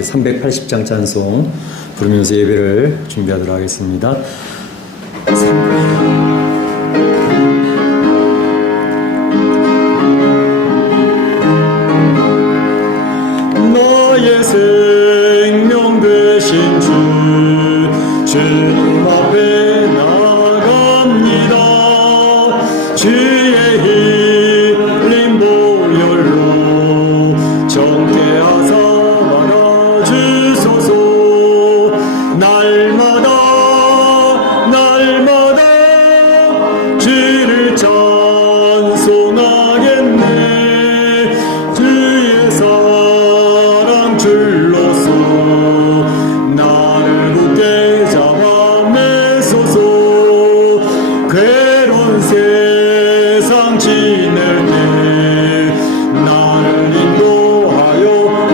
우리 380장 찬송 부르면서 예배를 준비하도록 하겠습니다. 나의 생명 되신 주 주님 앞에 나갑니다. 주의 힐림 보혈로 정케 하사 말아주소서. 날마다 주를 찬송하겠네. 주의 사랑 줄로서 나를 굳게 잡아 매소서. 괴로운 세상 지낼 때 나를 인도하여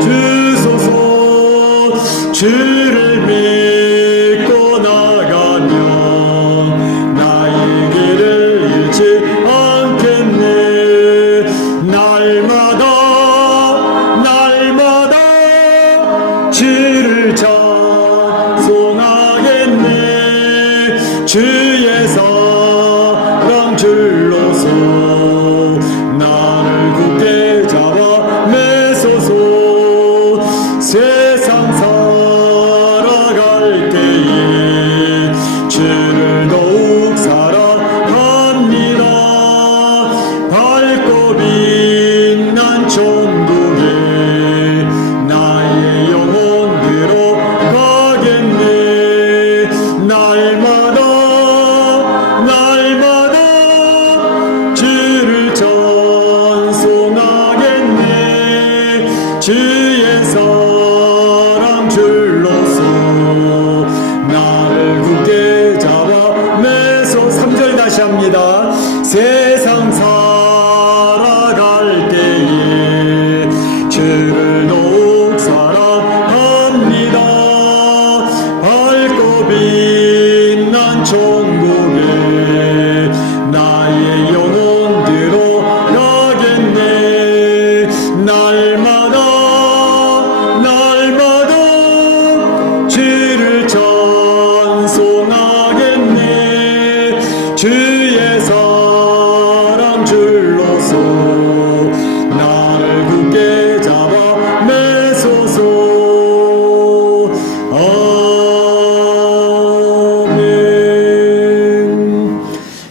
주소서. 주를 믿고 나가면 나의 길을 잃지 않겠네. 날마다 주를 찬송하겠네. 주의 사랑 줄로서 나를 굳게 잡아 매소서. 세상 살아갈 때에 주를 더욱 사랑합니다. 밝고 빛난 천국에 나의 영혼 들어가겠네. 날마다 주를 찬송하겠네. 주의 사랑 줄로서 나를 굳게 잡아 매소. 3절 다시 합니다. 세상 살아갈 때에 주를 더욱 사랑합니다. 밝고 빛난 천국에 나의 영혼 들어가겠네. 날마다 주를 찬송하겠네. 주의 사랑 줄로서 나를 굳게 잡아 매소서. 아멘.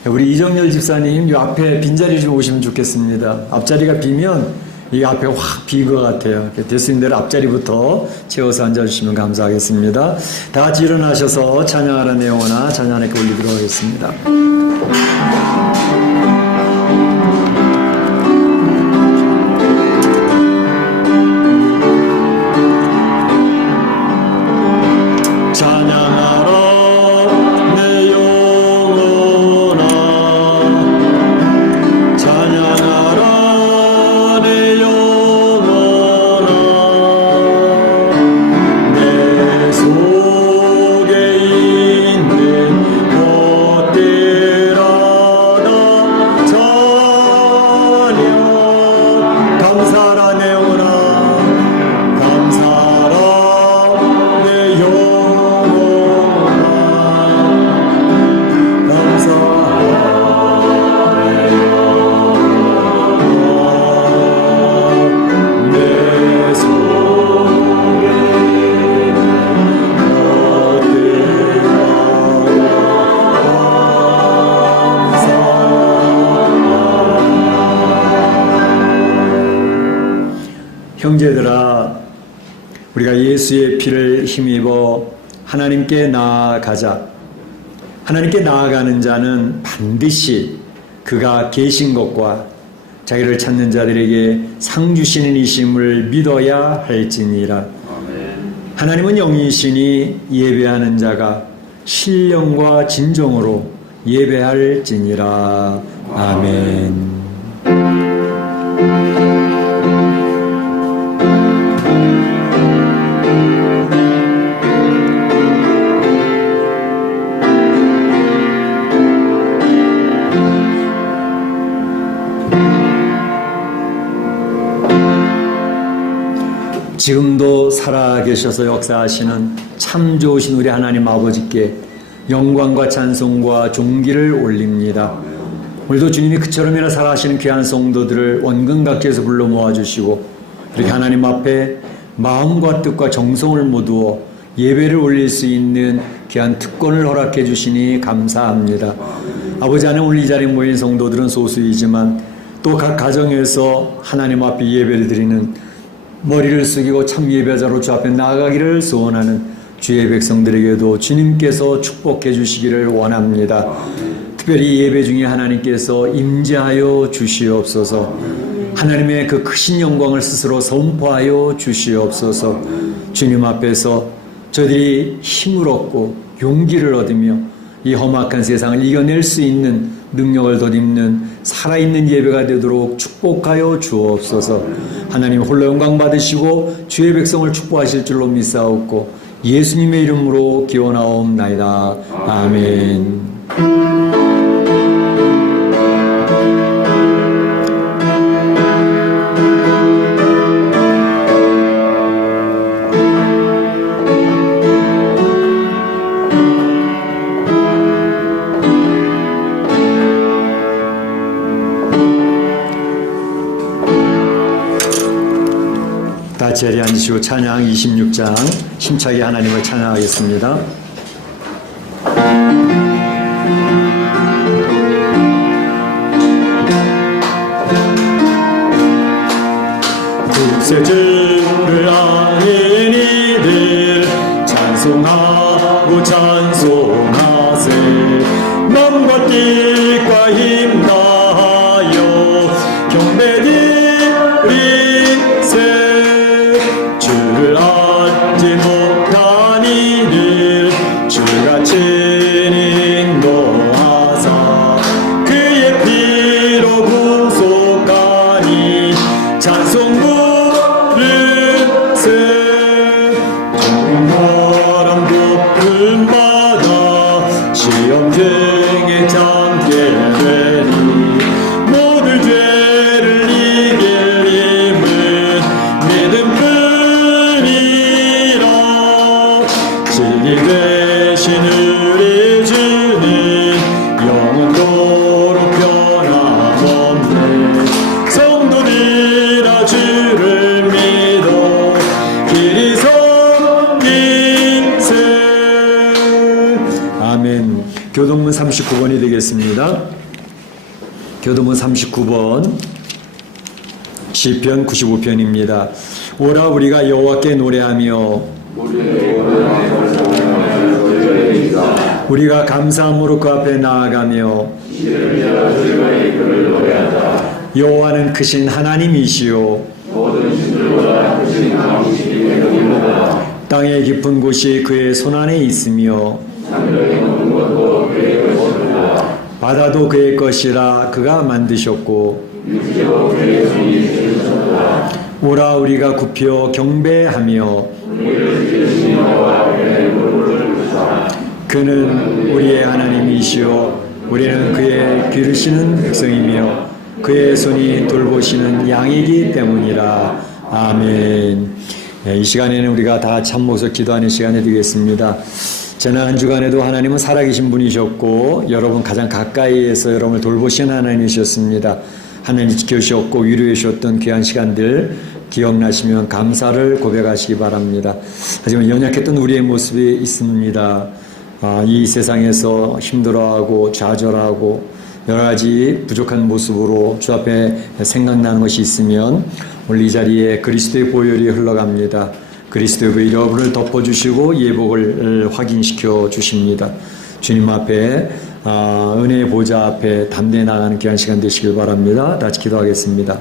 우리 이정열 집사님 이 앞에 빈자리 좀 오시면 좋겠습니다. 앞자리가 비면 이 앞에 확 빈 것 같아요. 됐으면 대로 앞자리부터 채워서 앉아주시면 감사하겠습니다. 다 같이 일어나셔서 찬양하는 내용으로 찬양 하나님께 올리도록 하겠습니다. 형제들아, 우리가 예수의 피를 힘입어 하나님께 나아가자. 하나님께 나아가는 자는 반드시 그가 계신 것과 자기를 찾는 자들에게 상 주시는 이심을 믿어야 할지니라. 하나님은 영이시니 예배하는 자가 신령과 진정으로 예배할지니라. 아멘. 지금도 살아계셔서 역사하시는 참 좋으신 우리 하나님 아버지께 영광과 찬송과 존귀를 올립니다. 오늘도 주님이 그처럼이나 살아가시는 귀한 성도들을 원근 각지에서 불러 모아주시고 이렇게 하나님 앞에 마음과 뜻과 정성을 모두어 예배를 올릴 수 있는 귀한 특권을 허락해 주시니 감사합니다. 아버지 안에 오늘 이 자리에 모인 성도들은 소수이지만 또 각 가정에서 하나님 앞에 예배를 드리는 머리를 숙이고 참 예배자로 주 앞에 나아가기를 소원하는 주의 백성들에게도 주님께서 축복해 주시기를 원합니다. 특별히 예배 중에 하나님께서 임재하여 주시옵소서. 하나님의 그 크신 영광을 스스로 선포하여 주시옵소서. 주님 앞에서 저희들이 힘을 얻고 용기를 얻으며 이 험악한 세상을 이겨낼 수 있는 능력을 덧입는 살아있는 예배가 되도록 축복하여 주옵소서. 하나님 홀로 영광 받으시고 주의 백성을 축복하실 줄로 믿사옵고 예수님의 이름으로 기원하옵나이다. 아멘. 자리에 앉으시고 찬양 26장 힘차게 하나님을 찬양하겠습니다. 국세주를 아는 이들 찬송하고 찬송하세. 마음과 뜻과 힘 다하여 경배드리세. 주를 얻지 못한 이들 주가 친히 인도하사 그의 피로 구속하니 찬송 부르세. 바람 높은 바다 시험 중에 참게 되니 모든 죄를 이길 힘은 믿음뿐이라. 진리 되신 우리 주는 영원토록 변함없네. 성도들아 주를 믿어 길이 섬기세. 아멘. 교동문 39번이 되겠습니다. 교동문 39번 시편 95편입니다. 오라 우리가 여호와께 노래하며 우리가 감사함으로 그 앞에 나아가며 여호와는 크신 하나님이시요 땅의 깊은 곳이 그의 손안에 있으며 바다도 그의 것이라 그가 만드셨고 오라 우리가 굽혀 경배하며 그는 우리의 하나님이시요 우리는 그의 기르시는 백성이며 그의 손이 돌보시는 양이기 때문이라. 아멘. 이 시간에는 우리가 다 같이 한 목소리 기도하는 시간이 되겠습니다. 지난 한 주간에도 하나님은 살아계신 분이셨고 여러분 가장 가까이에서 여러분을 돌보신 하나님이셨습니다. 하나님 지켜주셨고 위로해 주셨던 귀한 시간들 기억나시면 감사를 고백하시기 바랍니다. 하지만 연약했던 우리의 모습이 있습니다. 이 세상에서 힘들어하고 좌절하고 여러 가지 부족한 모습으로 주 앞에 생각나는 것이 있으면 오늘 이 자리에 그리스도의 보혈이 흘러갑니다. 그리스도의 보혈이 여러분을 덮어주시고 예복을 확인시켜 주십니다. 주님 앞에 은혜의 보좌 앞에 담대히 나가는 귀한 시간 되시길 바랍니다. 다시 기도하겠습니다.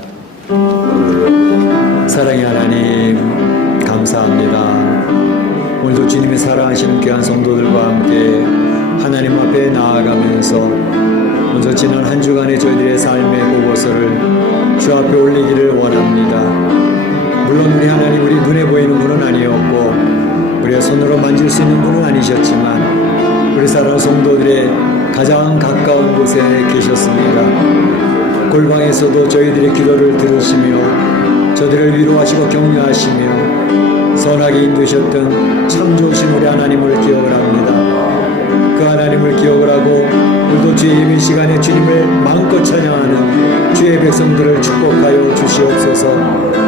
사랑의 하나님 감사합니다. 오늘도 주님의 사랑하시는 귀한 성도들과 함께 하나님 앞에 나아가면서 먼저 지난 한 주간의 저희들의 삶의 보고서를 주 앞에 올리기를 원합니다. 물론 우리 하나님 우리 눈에 보이는 분은 아니었고 우리의 손으로 만질 수 있는 분은 아니셨지만 우리 사랑하는 성도들의 가장 가까운 곳에 계셨습니다. 골방에서도 저희들의 기도를 들으시며 저들을 위로하시고 격려하시며 선하게 인도하셨던 참 좋으신 우리 하나님을 기억을 합니다. 그 하나님을 기억을 하고 오늘도 주의 예배 시간에 주님을 마음껏 찬양하는 주의 백성들을 축복하여 주시옵소서.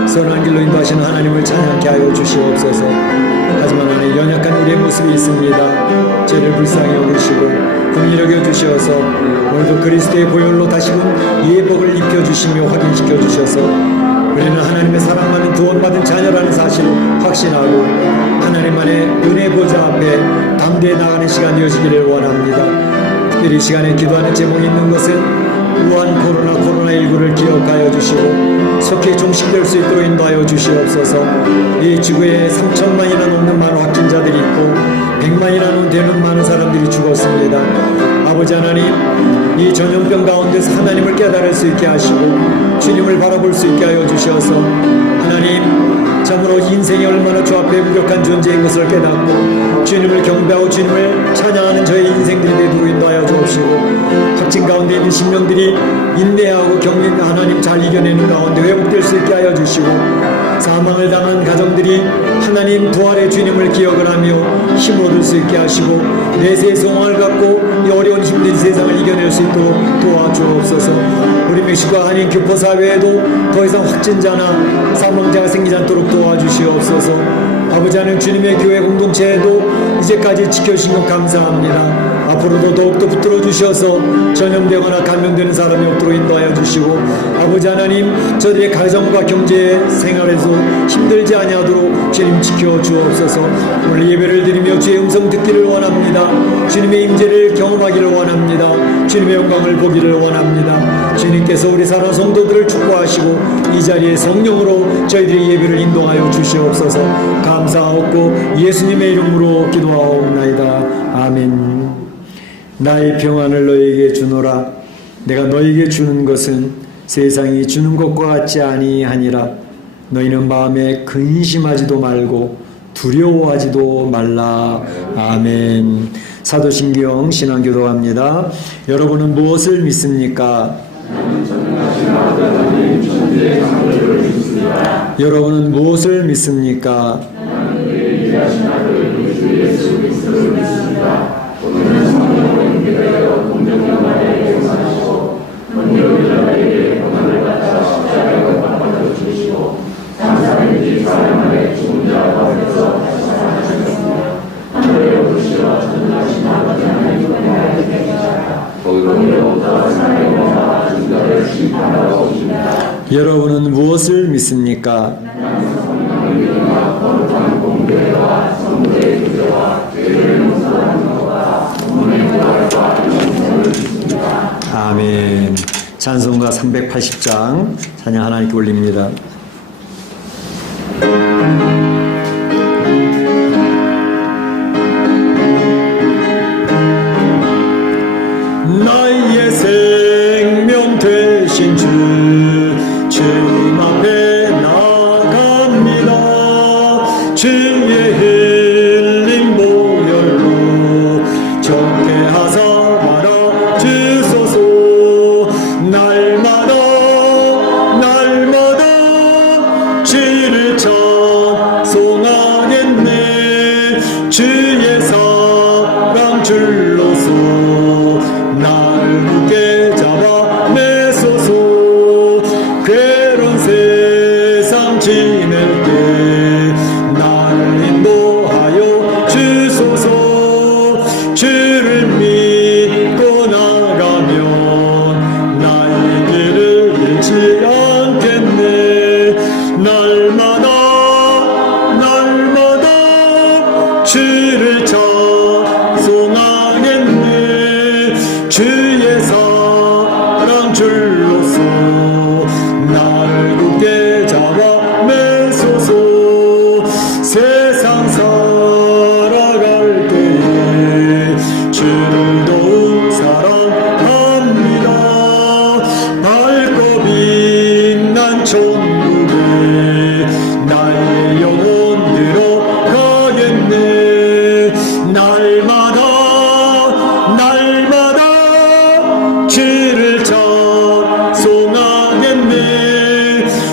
선한 길로 인도하시는 하나님을 찬양케 하여 주시옵소서. 하지만 하나님 연약한 우리의 모습이 있습니다. 죄를 불쌍히 여기시고 긍휼히 여겨 주셔서 오늘도 그리스도의 보혈로 다시금 예복을 입혀주시며 확인시켜 주셔서 우리는 하나님의 사랑받는 구원받은 자녀라는 사실을 확신하고 하나님만의 은혜 보좌 앞에 담대히 나가는 시간 되어지기를 원합니다. 특별히 이 시간에 기도하는 제목이 있는 것은 우한 코로나19를 기억하여 주시고 속히 종식될 수 있도록 인도하여 주시옵소서. 이 지구에 3천만이나 넘는 많은 확진자들이 있고 100만이나 되는 많은 사람들이 죽었습니다. 아버지 하나님, 이 전염병 가운데서 하나님을 깨달을 수 있게 하시고 주님을 바라볼 수 있게 하여 주셔서 하나님, 참으로 인생이 얼마나 주 앞에 무력한 존재인 것을 깨닫고 주님을 경배하고 주님을 찬양하는 저의 인생들이 되도록 인도하여 주옵시고 확진 가운데 있는 심령들이 인내하고 하나님 잘 이겨내는 가운데 회복될 수 있게 하여 주시고 사망을 당한 가정들이 하나님 부활의 주님을 기억을 하며 힘을 얻을 수 있게 하시고 내세의 소망을 갖고 이 어려운 힘든 세상을 이겨낼 수 있도록 도와주옵소서. 우리 멕시코와 한인 교포 사회에도 더 이상 확진자나 사망자가 생기지 않도록 도와주시옵소서. 아버지 하나님, 주님의 교회 공동체에도 이제까지 지켜주신 것 감사합니다. 앞으로도 더욱더 붙들어 주셔서 전염되거나 감염되는 사람이 없도록 인도하여 주시고 아버지 하나님, 저들의 가정과 경제 생활에서 힘들지 아니하도록 주님 지켜 주옵소서. 오늘 예배를 드리며 주의 음성 듣기를 원합니다. 주님의 임재를 경험하기를 원합니다. 주님의 영광을 보기를 원합니다. 주님께서 우리 사랑 성도들을 축복하시고 이 자리에 성령으로 저희들의 예배를 인도하여 주시옵소서. 감사하옵고 예수님의 이름으로 기도하옵나이다. 아멘. 나의 평안을 너희에게 주노라. 내가 너희에게 주는 것은 세상이 주는 것과 같지 아니하니라. 너희는 마음에 근심하지도 말고 두려워하지도 말라. 아멘. 사도신경 신앙교도합니다. 여러분은 무엇을 믿습니까? 여러분은 무엇을 믿습니까? 여러분은 무엇을 믿습니까? 아멘. 찬송가 380장 찬양 하나님께 올립니다. 나의 생명 되신 주 주님 앞에 나갑니다. 주의 흘린 보혈로 정케 하사 말아 주소서. 날마다 주를 찬송하겠네. 주의 사랑 줄로서 나를 굳게 잡아 매소서. 괴로운 세상 지낼 때 나를 인도하여 주소서. 주를 믿고 나가면 나의 길을 잃지 않겠네. 날마다 주를 찬송하겠네. 주의 사랑 줄로서 나를 굳게 잡아 매소서. 세상 살아갈 때에 주를 더욱 사랑합니다. 밝고 빛난 천국에 나의 영혼 들어가겠네. 날마다 주를 찬송하겠네.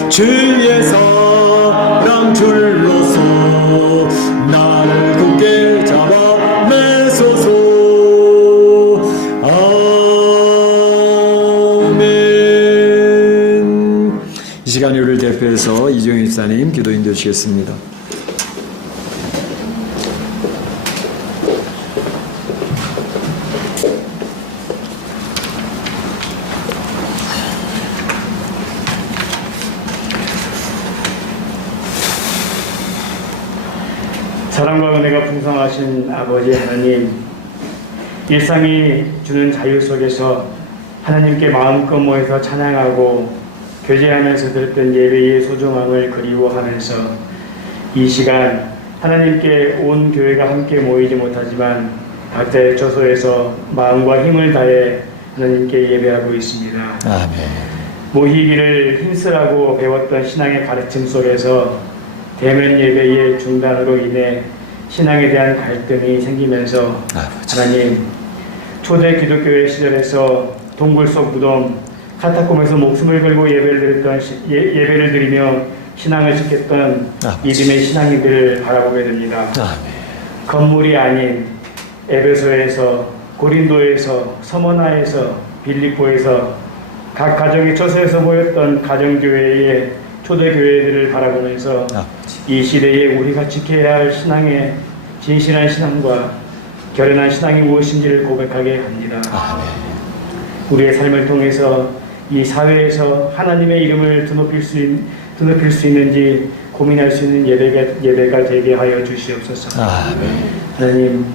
주의 사랑 줄로서 발표해서 이정현 집사님 기도 인도해 주시겠습니다. 사랑과 은혜가 풍성하신 아버지 하나님, 일상이 주는 자유 속에서 하나님께 마음껏 모여서 찬양하고 교제하면서 들었던 예배의 소중함을 그리워하면서 이 시간 하나님께 온 교회가 함께 모이지 못하지만 각자의 처소에서 마음과 힘을 다해 하나님께 예배하고 있습니다. 아멘. 모이기를 힘쓰라고 배웠던 신앙의 가르침 속에서 대면 예배의 중단으로 인해 신앙에 대한 갈등이 생기면서 하나님, 초대 기독교회 시절에서 동굴 속 무덤 카타콤에서 목숨을 걸고 예배를 드리며 신앙을 지켰던 믿음의 신앙인들을 바라보게 됩니다. 건물이 아닌 에베소에서, 고린도에서, 서머나에서, 빌립보에서 각 가정의 처소에서 모였던 가정교회의 초대교회들을 바라보면서 이 시대에 우리가 지켜야 할 신앙의 진실한 신앙과 결연한 신앙이 무엇인지를 고백하게 합니다. 우리의 삶을 통해서 이 사회에서 하나님의 이름을 드높일 수 있는지 고민할 수 있는 예배가 되게 하여 주시옵소서. 하나님,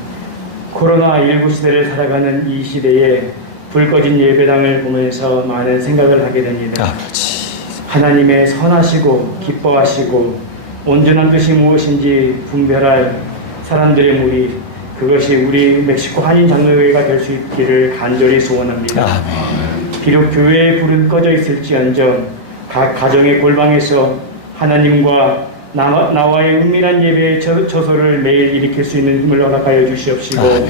코로나19 시대를 살아가는 이 시대에 불 꺼진 예배당을 보면서 많은 생각을 하게 됩니다. 하나님의 선하시고 기뻐하시고 온전한 뜻이 무엇인지 분별할 사람들의 무리, 그것이 우리 멕시코 한인 장로교회가 될 수 있기를 간절히 소원합니다. 비록 교회의 불은 꺼져 있을지언정 각 가정의 골방에서 하나님과 나와의 은밀한 예배의 처소를 매일 일으킬 수 있는 힘을 허락하여 주시옵시고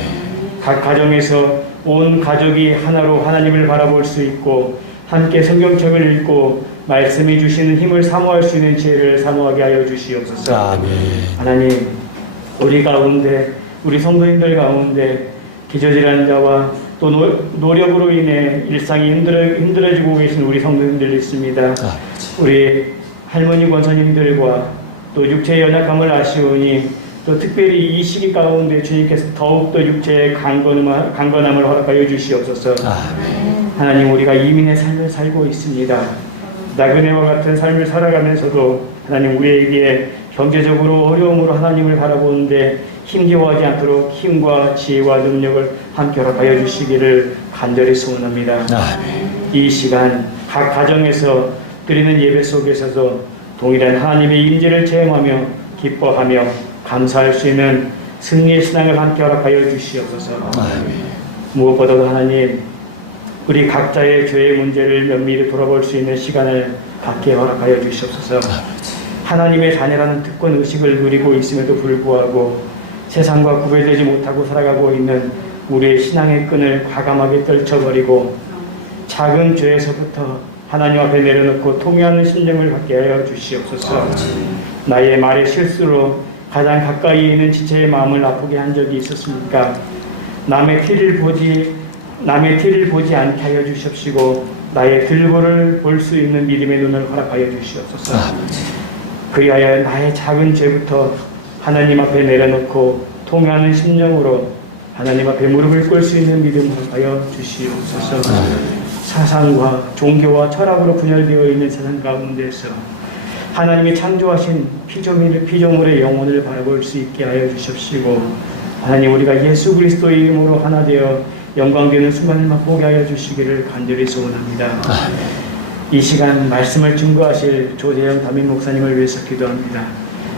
각 가정에서 온 가족이 하나로 하나님을 바라볼 수 있고 함께 성경책을 읽고 말씀해 주시는 힘을 사모할 수 있는 지혜를 사모하게 하여 주시옵소서. 하나님, 우리 가운데, 우리 성도님들 가운데 기저질환 자와 또 노력으로 인해 일상이 힘들어지고 계신 우리 성도님들 있습니다. 우리 할머니 권사님들과 또 육체의 연약함을 아시오니 또 특별히 이 시기 가운데 주님께서 더욱더 육체의 강건함을 허락하여 주시옵소서. 하나님, 우리가 이민의 삶을 살고 있습니다. 나그네와 같은 삶을 살아가면서도 하나님, 우리에게 경제적으로 어려움으로 하나님을 바라보는데 힘겨워하지 않도록 힘과 지혜와 능력을 함께 허락하여 주시기를 간절히 소원합니다. 이 시간 각 가정에서 드리는 예배 속에서도 동일한 하나님의 임재를 체험하며 기뻐하며 감사할 수 있는 승리의 신앙을 함께 허락하여 주시옵소서. 무엇보다도 하나님, 우리 각자의 죄의 문제를 면밀히 돌아볼 수 있는 시간을 갖게 허락하여 주시옵소서. 하나님의 자녀라는 특권 의식을 누리고 있음에도 불구하고 세상과 구별되지 못하고 살아가고 있는 우리의 신앙의 끈을 과감하게 떨쳐버리고 작은 죄에서부터 하나님 앞에 내려놓고 통회하는 심령을 갖게 하여 주시옵소서. 나의 말의 실수로 가장 가까이 있는 지체의 마음을 아프게 한 적이 있었습니까? 남의 티를 보지 않게 하여 주시옵시고 나의 들보를 볼 수 있는 믿음의 눈을 허락하여 주시옵소서. 그리하여 나의 작은 죄부터 하나님 앞에 내려놓고 통회하는 심령으로 하나님 앞에 무릎을 꿇을 수 있는 믿음을 허락하여 주시옵소서. 사상과 종교와 철학으로 분열되어 있는 세상 가운데서 하나님이 창조하신 피조물의 영혼을 바라볼 수 있게 하여 주십시고 하나님, 우리가 예수 그리스도의 이름으로 하나 되어 영광되는 순간을 맛보게 하여 주시기를 간절히 소원합니다. 이 시간 말씀을 증거하실 조재영 담임 목사님을 위해서 기도합니다.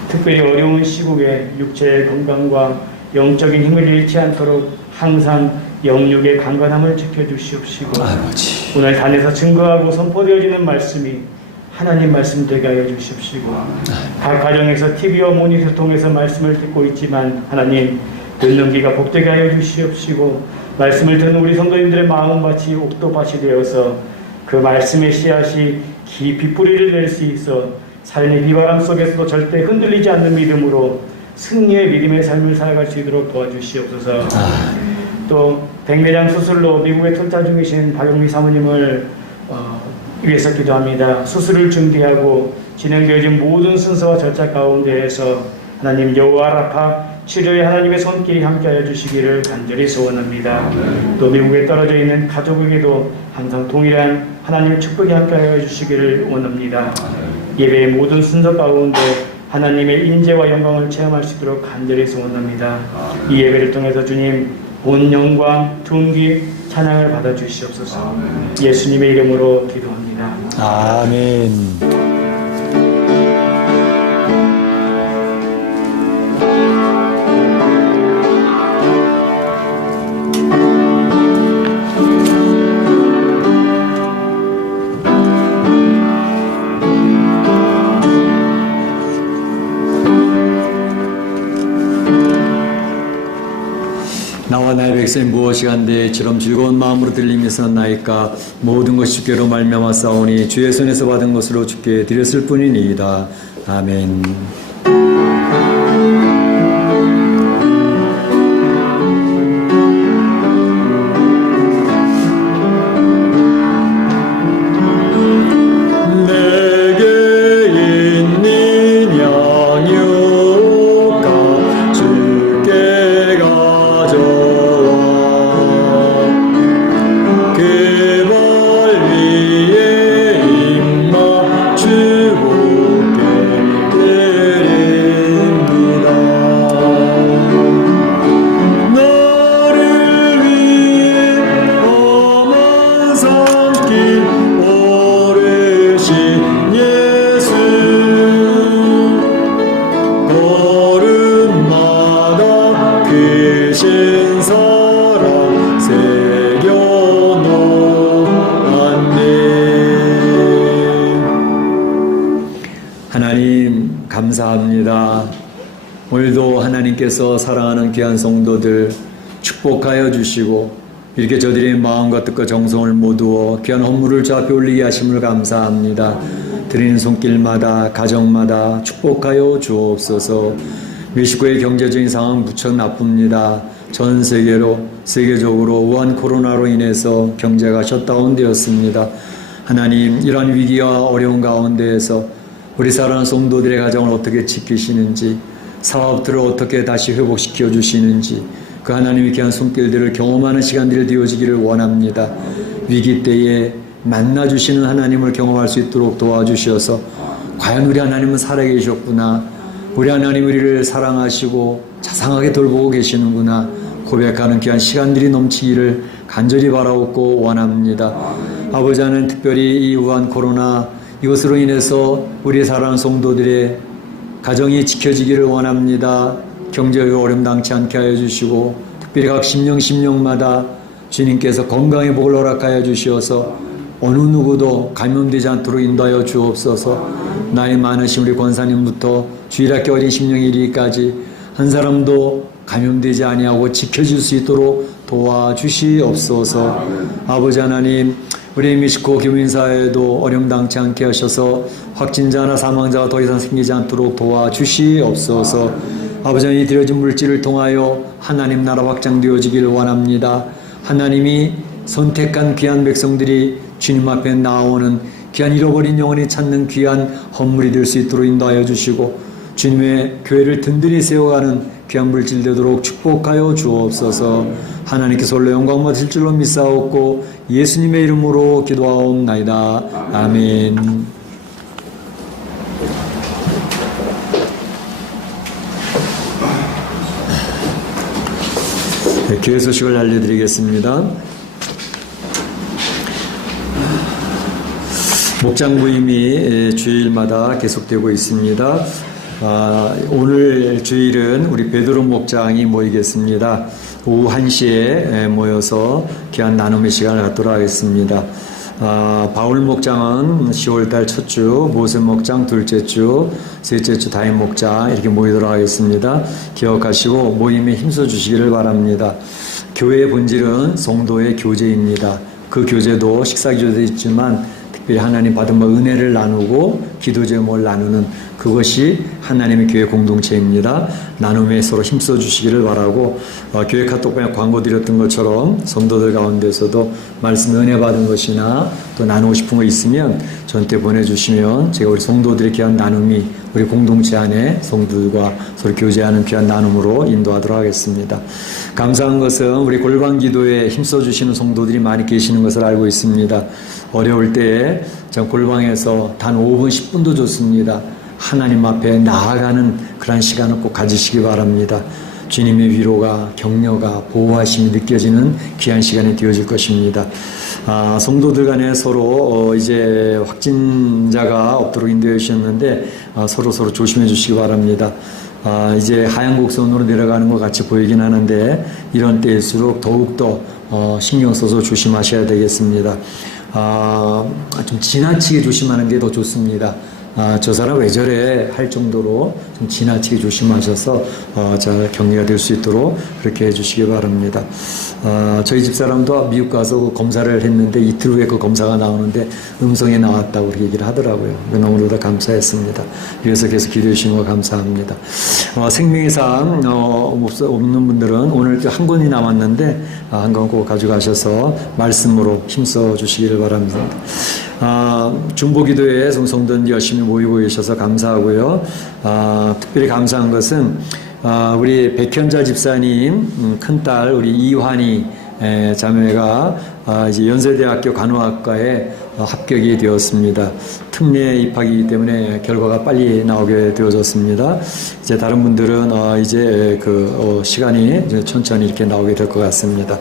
특별히 어려운 시국에 육체의 건강과 영적인 힘을 잃지 않도록 항상 영육의 강건함을 지켜주시옵시고 오늘 단에서 증거하고 선포되어지는 말씀이 하나님 말씀 되게 하여 주십시고 각 가정에서 TV와 모니터 통해서 말씀을 듣고 있지만 하나님, 듣는 귀가 복되게 하여 주시옵시고 말씀을 듣는 우리 성도님들의 마음밭이 옥도밭이 되어서 그 말씀의 씨앗이 깊이 뿌리를 낼 수 있어 삶의 비바람 속에서도 절대 흔들리지 않는 믿음으로 승리의 믿음의 삶을 살아갈 수 있도록 도와주시옵소서. 또 백내장 수술로 미국에 투자 중이신 박영미 사모님을 위해서 기도합니다. 수술을 준비하고 진행되어진 모든 순서와 절차 가운데에서 하나님 여호와 라파 치료에 하나님의 손길이 함께하여 주시기를 간절히 소원합니다. 또 미국에 떨어져 있는 가족에게도 항상 동일한 하나님의 축복이 함께하여 주시기를 원합니다. 예배의 모든 순서 가운데 하나님의 인재와 영광을 체험할 수 있도록 간절히 소원합니다. 이 예배를 통해서 주님 온 영광, 존귀, 찬양을 받아 주시옵소서. 예수님의 이름으로 기도합니다. 아멘. 나와 나의 백성이 무엇이간데 이처럼 즐거운 마음으로 들리면서 나이까 모든 것이 주께로 말미암아 싸우니 주의 손에서 받은 것으로 주께 드렸을 뿐이니이다. 아멘. 하나님 감사합니다. 오늘도 하나님께서 사랑하는 귀한 성도들 축복하여 주시고 이렇게 저들의 마음과 뜻과 정성을 모두어 귀한 헌물을 주 앞에 올리게 하심을 감사합니다. 드리는 손길마다 가정마다 축복하여 주옵소서. 멕시코의 경제적인 상황은 무척 나쁩니다. 전 세계적으로 우한 코로나로 인해서 경제가 셧다운 되었습니다. 하나님 이러한 위기와 어려운 가운데에서 우리 사랑하는 성도들의 가정을 어떻게 지키시는지, 사업들을 어떻게 다시 회복시켜 주시는지 그 하나님의 귀한 손길들을 경험하는 시간들이 되어지기를 원합니다. 위기 때에 만나주시는 하나님을 경험할 수 있도록 도와주셔서 과연 우리 하나님은 살아계셨구나, 우리 하나님 우리를 사랑하시고 자상하게 돌보고 계시는구나 고백하는 귀한 시간들이 넘치기를 간절히 바라옵고 원합니다. 아버지 하나님, 특별히 이 우한 코로나 이것으로 인해서 우리 사랑하는 성도들의 가정이 지켜지기를 원합니다. 경제의 어려움 당치 않게 하여 주시고 특별히 각 심령마다 주님께서 건강의 복을 허락하여 주시어서 어느 누구도 감염되지 않도록 인도하여 주옵소서. 나이 많으신 우리 권사님부터 주일학교 어린 심령에 이르기까지 한 사람도 감염되지 아니하고 지켜질 수 있도록 도와주시옵소서. 아버지 하나님, 우리 멕시코 교민사회도 어려움 당치 않게 하셔서 확진자나 사망자가 더 이상 생기지 않도록 도와주시옵소서. 아버지 하나님, 드려진 물질을 통하여 하나님 나라 확장되어지기를 원합니다. 하나님이 선택한 귀한 백성들이 주님 앞에 나오는 귀한 잃어버린 영혼이 찾는 귀한 헌물이 될 수 있도록 인도하여 주시고 주님의 교회를 든든히 세워가는 귀한 물질 되도록 축복하여 주옵소서. 하나님께서 홀로 영광 받으실 줄로 믿사옵고 예수님의 이름으로 기도하옵나이다. 아멘. 네, 교회 소식을 알려드리겠습니다. 목장 모임이 주일마다 계속되고 있습니다. 오늘 주일은 우리 베드로 목장이 모이겠습니다. 오후 1시에 모여서 귀한 나눔의 시간을 갖도록 하겠습니다. 바울 목장은 10월달 첫 주, 모세 목장 둘째 주, 셋째 주 다임 목장 이렇게 모이도록 하겠습니다. 기억하시고 모임에 힘써 주시기를 바랍니다. 교회의 본질은 성도의 교제입니다. 그 교제도 식사 교제도 있지만 특별히 하나님 받은 은혜를 나누고 기도 제목을 나누는 그것이 하나님의 교회 공동체입니다. 나눔에 서로 힘써 주시기를 바라고 교회 카톡방에 광고 드렸던 것처럼 성도들 가운데서도 말씀 은혜 받은 것이나 또 나누고 싶은 거 있으면 저한테 보내주시면 제가 우리 성도들의 귀한 나눔이 우리 공동체 안에 성도들과 서로 교제하는 귀한 나눔으로 인도하도록 하겠습니다. 감사한 것은 우리 골방기도에 힘써 주시는 성도들이 많이 계시는 것을 알고 있습니다. 어려울 때에 전 골방에서 단 5분 10분도 좋습니다. 하나님 앞에 나아가는 그런 시간을 꼭 가지시기 바랍니다. 주님의 위로가, 격려가, 보호하심이 느껴지는 귀한 시간이 되어질 것입니다. 성도들 간에 서로 이제 확진자가 없도록 인도해 주셨는데 서로 조심해 주시기 바랍니다. 이제 하얀 곡선으로 내려가는 것 같이 보이긴 하는데 이런 때일수록 더욱더 신경 써서 조심하셔야 되겠습니다. 좀 지나치게 조심하는 게 더 좋습니다. 저 사람 왜 저래 할 정도로 좀 지나치게 조심하셔서 잘 격리가 될 수 있도록 그렇게 해주시기 바랍니다. 저희 집사람도 미국 가서 그 검사를 했는데 이틀 후에 그 검사가 나오는데 음성이 나왔다고 그렇게 얘기를 하더라고요. 너무나도 감사했습니다. 위해서 계속 기도해 주신 거 감사합니다. 생명의 삶 없는 분들은 오늘 한 권이 남았는데 한 권 꼭 가져가셔서 말씀으로 힘써 주시기를 바랍니다. 중보기도에 성도들 열심히 모이고 계셔서 감사하고요. 특별히 감사한 것은 우리 백현자 집사님 큰딸 우리 이환이 자매가 이제 연세대학교 간호학과에 합격이 되었습니다. 특례 입학이기 때문에 결과가 빨리 나오게 되어졌습니다. 이제 다른 분들은 이제 시간이 이제 천천히 이렇게 나오게 될 것 같습니다.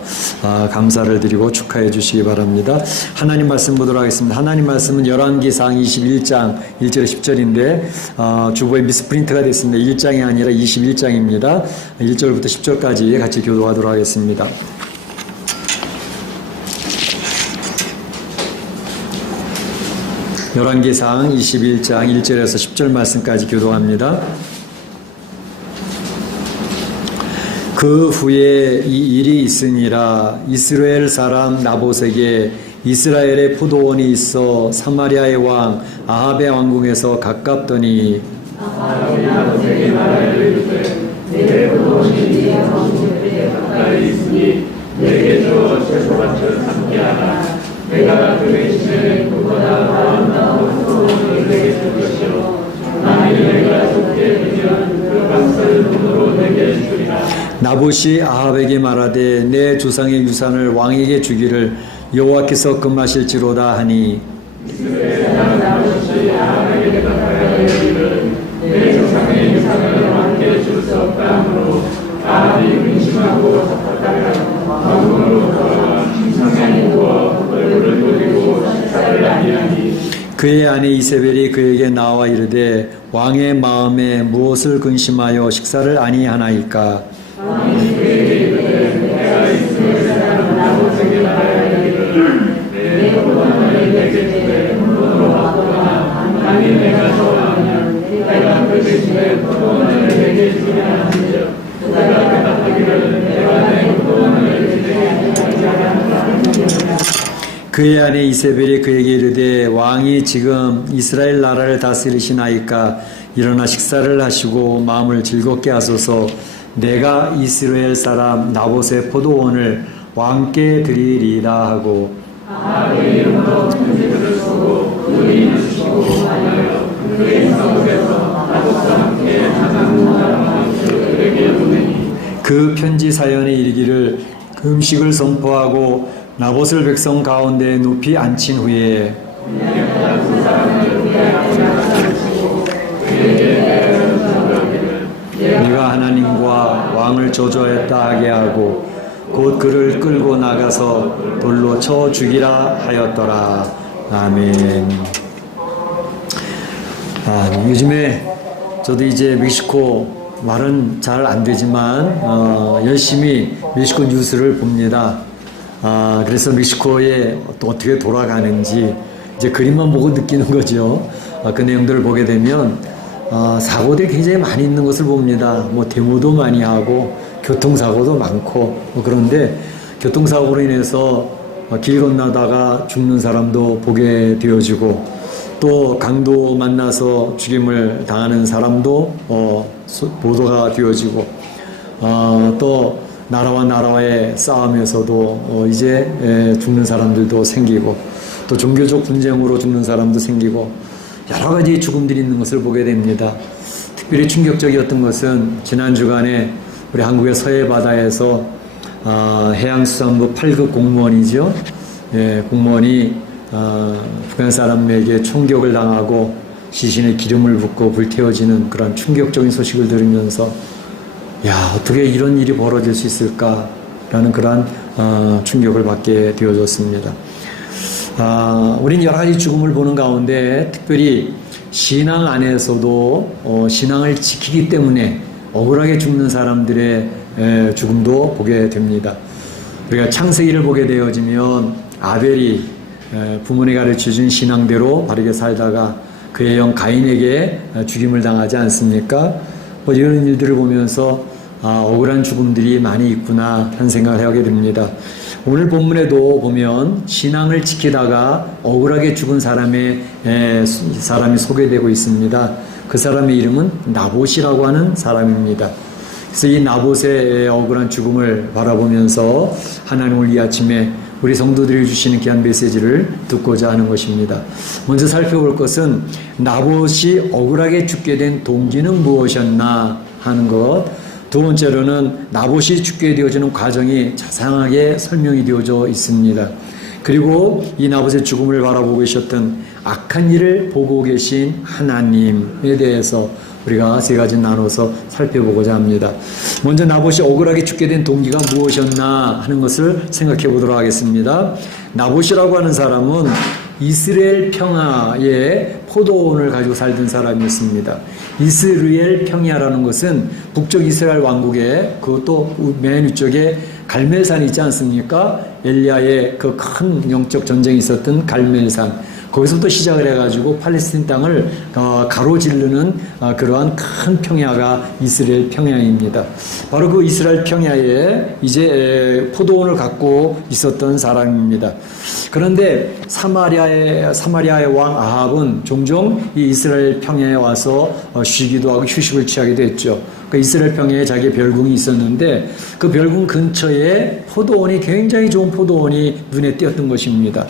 감사를 드리고 축하해 주시기 바랍니다. 하나님 말씀 보도록 하겠습니다. 하나님 말씀은 열왕기상 21장 1절 10절인데 주보에 미스프린트가 됐습니다. 1장이 아니라 21장입니다. 1절부터 10절까지 같이 교도하도록 하겠습니다. 열왕기상 21장 1절에서 10절 말씀까지 교도합니다. 그 후에 이 일이 있으니라. 이스라엘 사람 나봇에게 이스라엘의 포도원이 있어 사마리아의 왕 아합의 왕궁에서 가깝더니 아합이 나봇에게 말하이르되 내 포도원이 네 왕궁에 가까이 있으니 내게 줘 채소밭을 함께하라. 내가 그 대신에 그보다 더한 포도원을 내게 줄 것이요 만일 내가 좋게 되면 그 값을 돈으로 내게 주리라. 나봇이 아합에게 말하되 내 조상의 유산을 왕에게 주기를 여호와께서 금하실지로다 하니 이스라엘 사람 나봇이 아합에게 말하이르되 내 조상의 유산을 왕께 줄 수 없다 하므로 아합이 근심하고 섭섭하여 왕궁으로 돌아와 침상에 누워 얼굴을 돌리고 식사를 아니하니 그의 아내 이세벨이 그에게 나와 이르되 왕의 마음에 무엇을 근심하여 식사를 아니하나이까. 왕이 그에게 이르되 내가 이스라엘 사람 나봇에게 말하이르기를 내 포도원을 내게 주되 돈으로 바꾸거나 만일 내가 좋아하면 내가 그 대신에 포도원을 내게 주리라 하시며 그가 대답하기를 내가 내 포도원을 내게 주리라 하시니라. 그의 아내 이세벨이 그에게 이르되 왕이 지금 이스라엘 나라를 다스리시나이까. 일어나 식사를 하시고 마음을 즐겁게 하소서. 내가 이스라엘 사람 나봇의 포도원을 왕께 드리리라 하고 아합의 이름으로 편지를 쓰고 의인을 주시고 하여 그의 성읍에서 나봇과 함께 하나님을 그에게 보내니 그 편지 사연에 이르기를 음식을 선포하고 나봇을 백성 가운데 높이 앉힌 후에 네가 하나님과 왕을 저주하였다 하게 하고 곧 그를 끌고 나가서 돌로 쳐 죽이라 하였더라. 아멘. 요즘에 저도 이제 멕시코 말은 잘 안 되지만 열심히 멕시코 뉴스를 봅니다. 그래서 멕시코에 또 어떻게 돌아가는지 이제 그림만 보고 느끼는 거죠. 그 내용들을 보게 되면 사고들이 굉장히 많이 있는 것을 봅니다. 뭐 데모도 많이 하고 교통사고도 많고 그런데 교통사고로 인해서 길 건너다가 죽는 사람도 보게 되어지고 또 강도 만나서 죽임을 당하는 사람도 보도가 되어지고, 또 나라와 나라의 싸움에서도 이제 죽는 사람들도 생기고, 또 종교적 분쟁으로 죽는 사람도 생기고, 여러 가지 죽음들이 있는 것을 보게 됩니다. 특별히 충격적이었던 것은 지난 주간에 우리 한국의 서해 바다에서 해양수산부 8급 공무원이죠. 예, 공무원이 북한 사람에게 총격을 당하고 시신에 기름을 붓고 불태워지는 그런 충격적인 소식을 들으면서 야, 어떻게 이런 일이 벌어질 수 있을까라는 그런 충격을 받게 되어졌습니다. 우린 여러 가지 죽음을 보는 가운데 특별히 신앙 안에서도 신앙을 지키기 때문에 억울하게 죽는 사람들의 죽음도 보게 됩니다. 우리가 창세기를 보게 되어지면 아벨이 부모님이 가르쳐준 신앙대로 바르게 살다가 그의 형 가인에게 죽임을 당하지 않습니까? 이런 일들을 보면서 억울한 죽음들이 많이 있구나 하는 생각을 하게 됩니다. 오늘 본문에도 보면 신앙을 지키다가 억울하게 죽은 사람이 소개되고 있습니다. 그 사람의 이름은 나봇이라고 하는 사람입니다. 그래서 이 나봇의 억울한 죽음을 바라보면서 하나님 오늘 이 아침에 우리 성도들이 주시는 귀한 메시지를 듣고자 하는 것입니다. 먼저 살펴볼 것은 나봇이 억울하게 죽게 된 동기는 무엇이었나 하는 것. 두 번째로는 나봇이 죽게 되어지는 과정이 자세하게 설명이 되어져 있습니다. 그리고 이 나봇의 죽음을 바라보고 계셨던 악한 일을 보고 계신 하나님에 대해서 우리가 세 가지 나눠서 살펴보고자 합니다. 먼저 나봇이 억울하게 죽게 된 동기가 무엇이었나 하는 것을 생각해 보도록 하겠습니다. 나봇이라고 하는 사람은 이스라엘 평야에 포도원을 가지고 살던 사람이었습니다. 이스라엘 평야라는 것은 북쪽 이스라엘 왕국에 그것도 맨 위쪽에 갈멜산이 있지 않습니까? 엘리야의 그 큰 영적 전쟁이 있었던 갈멜산. 거기서부터 시작을 해가지고 팔레스틴 땅을 가로지르는 그러한 큰 평야가 이스라엘 평야입니다. 바로 그 이스라엘 평야에 이제 포도원을 갖고 있었던 사람입니다. 그런데 사마리아의 왕 아합은 종종 이 이스라엘 평야에 와서 쉬기도 하고 휴식을 취하기도 했죠. 그 이스라엘 평야에 자기의 별궁이 있었는데 그 별궁 근처에 포도원이 굉장히 좋은 포도원이 눈에 띄었던 것입니다.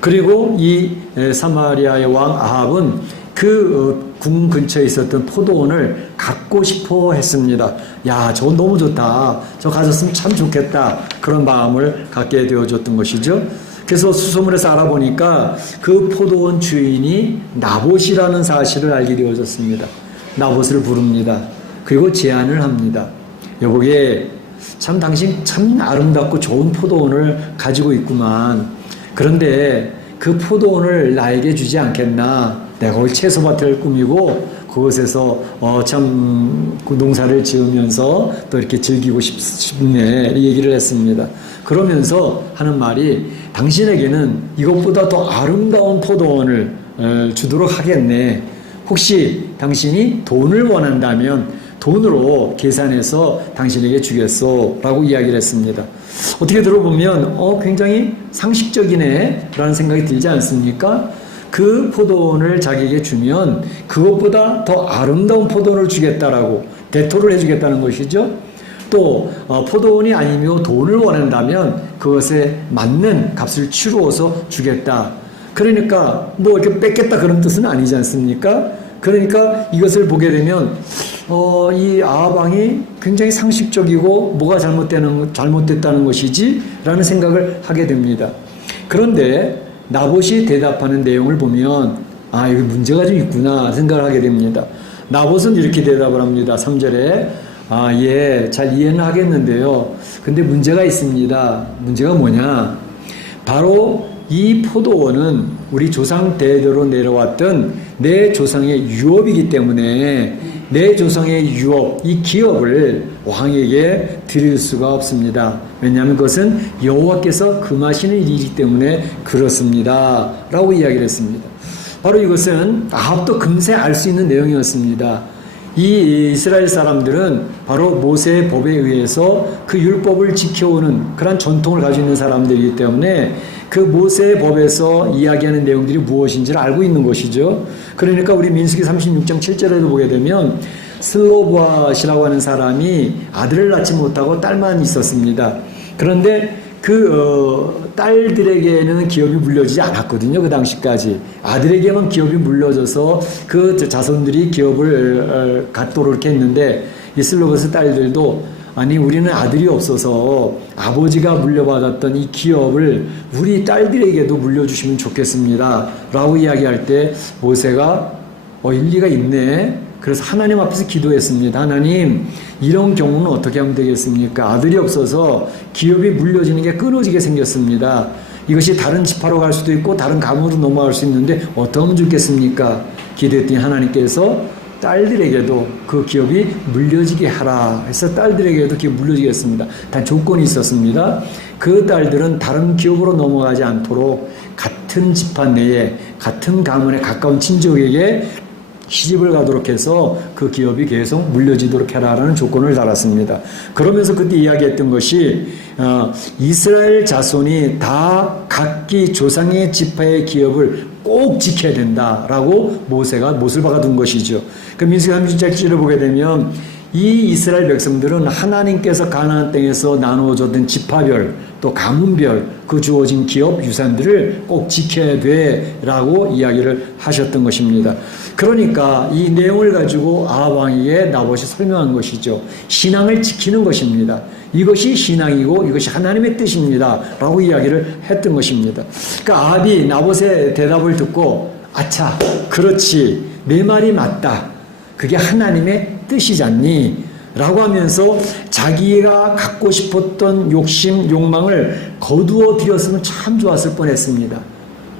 그리고 이 사마리아의 왕 아합은 그 궁 근처에 있었던 포도원을 갖고 싶어 했습니다. 야, 저거 너무 좋다. 저 가졌으면 참 좋겠다. 그런 마음을 갖게 되어줬던 것이죠. 그래서 수소문에서 알아보니까 그 포도원 주인이 나봇이라는 사실을 알게 되어졌습니다. 나봇을 부릅니다. 그리고 제안을 합니다. 여보게, 참 당신 참 아름답고 좋은 포도원을 가지고 있구만. 그런데 그 포도원을 나에게 주지 않겠나? 내가 거기 채소밭을 꾸미고 그곳에서 참 농사를 지으면서 또 이렇게 즐기고 싶네 이 얘기를 했습니다. 그러면서 하는 말이 당신에게는 이것보다 더 아름다운 포도원을 주도록 하겠네. 혹시 당신이 돈을 원한다면 돈으로 계산해서 당신에게 주겠소 라고 이야기를 했습니다. 어떻게 들어보면 굉장히 상식적이네 라는 생각이 들지 않습니까? 그 포도원을 자기에게 주면 그것보다 더 아름다운 포도원을 주겠다라고 대토를 해주겠다는 것이죠. 또 포도원이 아니며 돈을 원한다면 그것에 맞는 값을 치루어서 주겠다. 그러니까 뭐 이렇게 뺏겠다 그런 뜻은 아니지 않습니까? 그러니까 이것을 보게 되면 이 아합 왕이 굉장히 상식적이고 뭐가 잘못됐다는 것이지 라는 생각을 하게 됩니다. 그런데 나봇이 대답하는 내용을 보면 여기 문제가 좀 있구나 생각을 하게 됩니다. 나봇은 이렇게 대답을 합니다. 3절에 예, 잘 이해는 하겠는데요. 근데 문제가 있습니다. 문제가 뭐냐? 바로 이 포도원은 우리 조상 대대로 내려왔던 내 조상의 유업이기 때문에 내 조상의 유업, 이 기업을 왕에게 드릴 수가 없습니다. 왜냐하면 그것은 여호와께서 금하시는 일이기 때문에 그렇습니다. 라고 이야기를 했습니다. 바로 이것은 아합도 금세 알 수 있는 내용이었습니다. 이 이스라엘 사람들은 바로 모세의 법에 의해서 그 율법을 지켜오는 그런 전통을 가지고 있는 사람들이기 때문에 그 모세의 법에서 이야기하는 내용들이 무엇인지를 알고 있는 것이죠. 그러니까 우리 민수기 36장 7절에도 보게 되면 슬로보앗이라고 하는 사람이 아들을 낳지 못하고 딸만 있었습니다. 그런데 딸들에게는 기업이 물려지지 않았거든요. 그 당시까지. 아들에게만 기업이 물려져서 그 자손들이 기업을 갖도록 이렇게 했는데 이 슬로보스 딸들도 아니 우리는 아들이 없어서 아버지가 물려받았던 이 기업을 우리 딸들에게도 물려주시면 좋겠습니다. 라고 이야기할 때 모세가 일리가 있네. 그래서 하나님 앞에서 기도했습니다. 하나님, 이런 경우는 어떻게 하면 되겠습니까? 아들이 없어서 기업이 물려지는 게 끊어지게 생겼습니다. 이것이 다른 지파로 갈 수도 있고 다른 가문으로 넘어갈 수 있는데 어떻게 하면 좋겠습니까? 기도했더니 하나님께서 딸들에게도 그 기업이 물려지게 하라 해서 딸들에게도 기업이 물려지게 했습니다. 단 조건이 있었습니다. 그 딸들은 다른 기업으로 넘어가지 않도록 같은 지파 내에 같은 가문에 가까운 친족에게 시집을 가도록 해서 그 기업이 계속 물려지도록 해라라는 조건을 달았습니다. 그러면서 그때 이야기했던 것이 이스라엘 자손이 다 각기 조상의 지파의 기업을 꼭 지켜야 된다라고 모세가 못을 박아둔 것이죠. 그 민수기 37절을 보게 되면 이 이스라엘 백성들은 하나님께서 가나안 땅에서 나누어줬던 지파별 또 가문별 그 주어진 기업 유산들을 꼭 지켜야 돼라고 이야기를 하셨던 것입니다. 그러니까 이 내용을 가지고 아합 왕에게 나봇이 설명한 것이죠. 신앙을 지키는 것입니다. 이것이 신앙이고 이것이 하나님의 뜻입니다. 라고 이야기를 했던 것입니다. 그러니까 아합이 나봇의 대답을 듣고 아차, 그렇지, 내 말이 맞다. 그게 하나님의 뜻이잖니? 라고 하면서 자기가 갖고 싶었던 욕심, 욕망을 거두어 드렸으면 참 좋았을 뻔했습니다.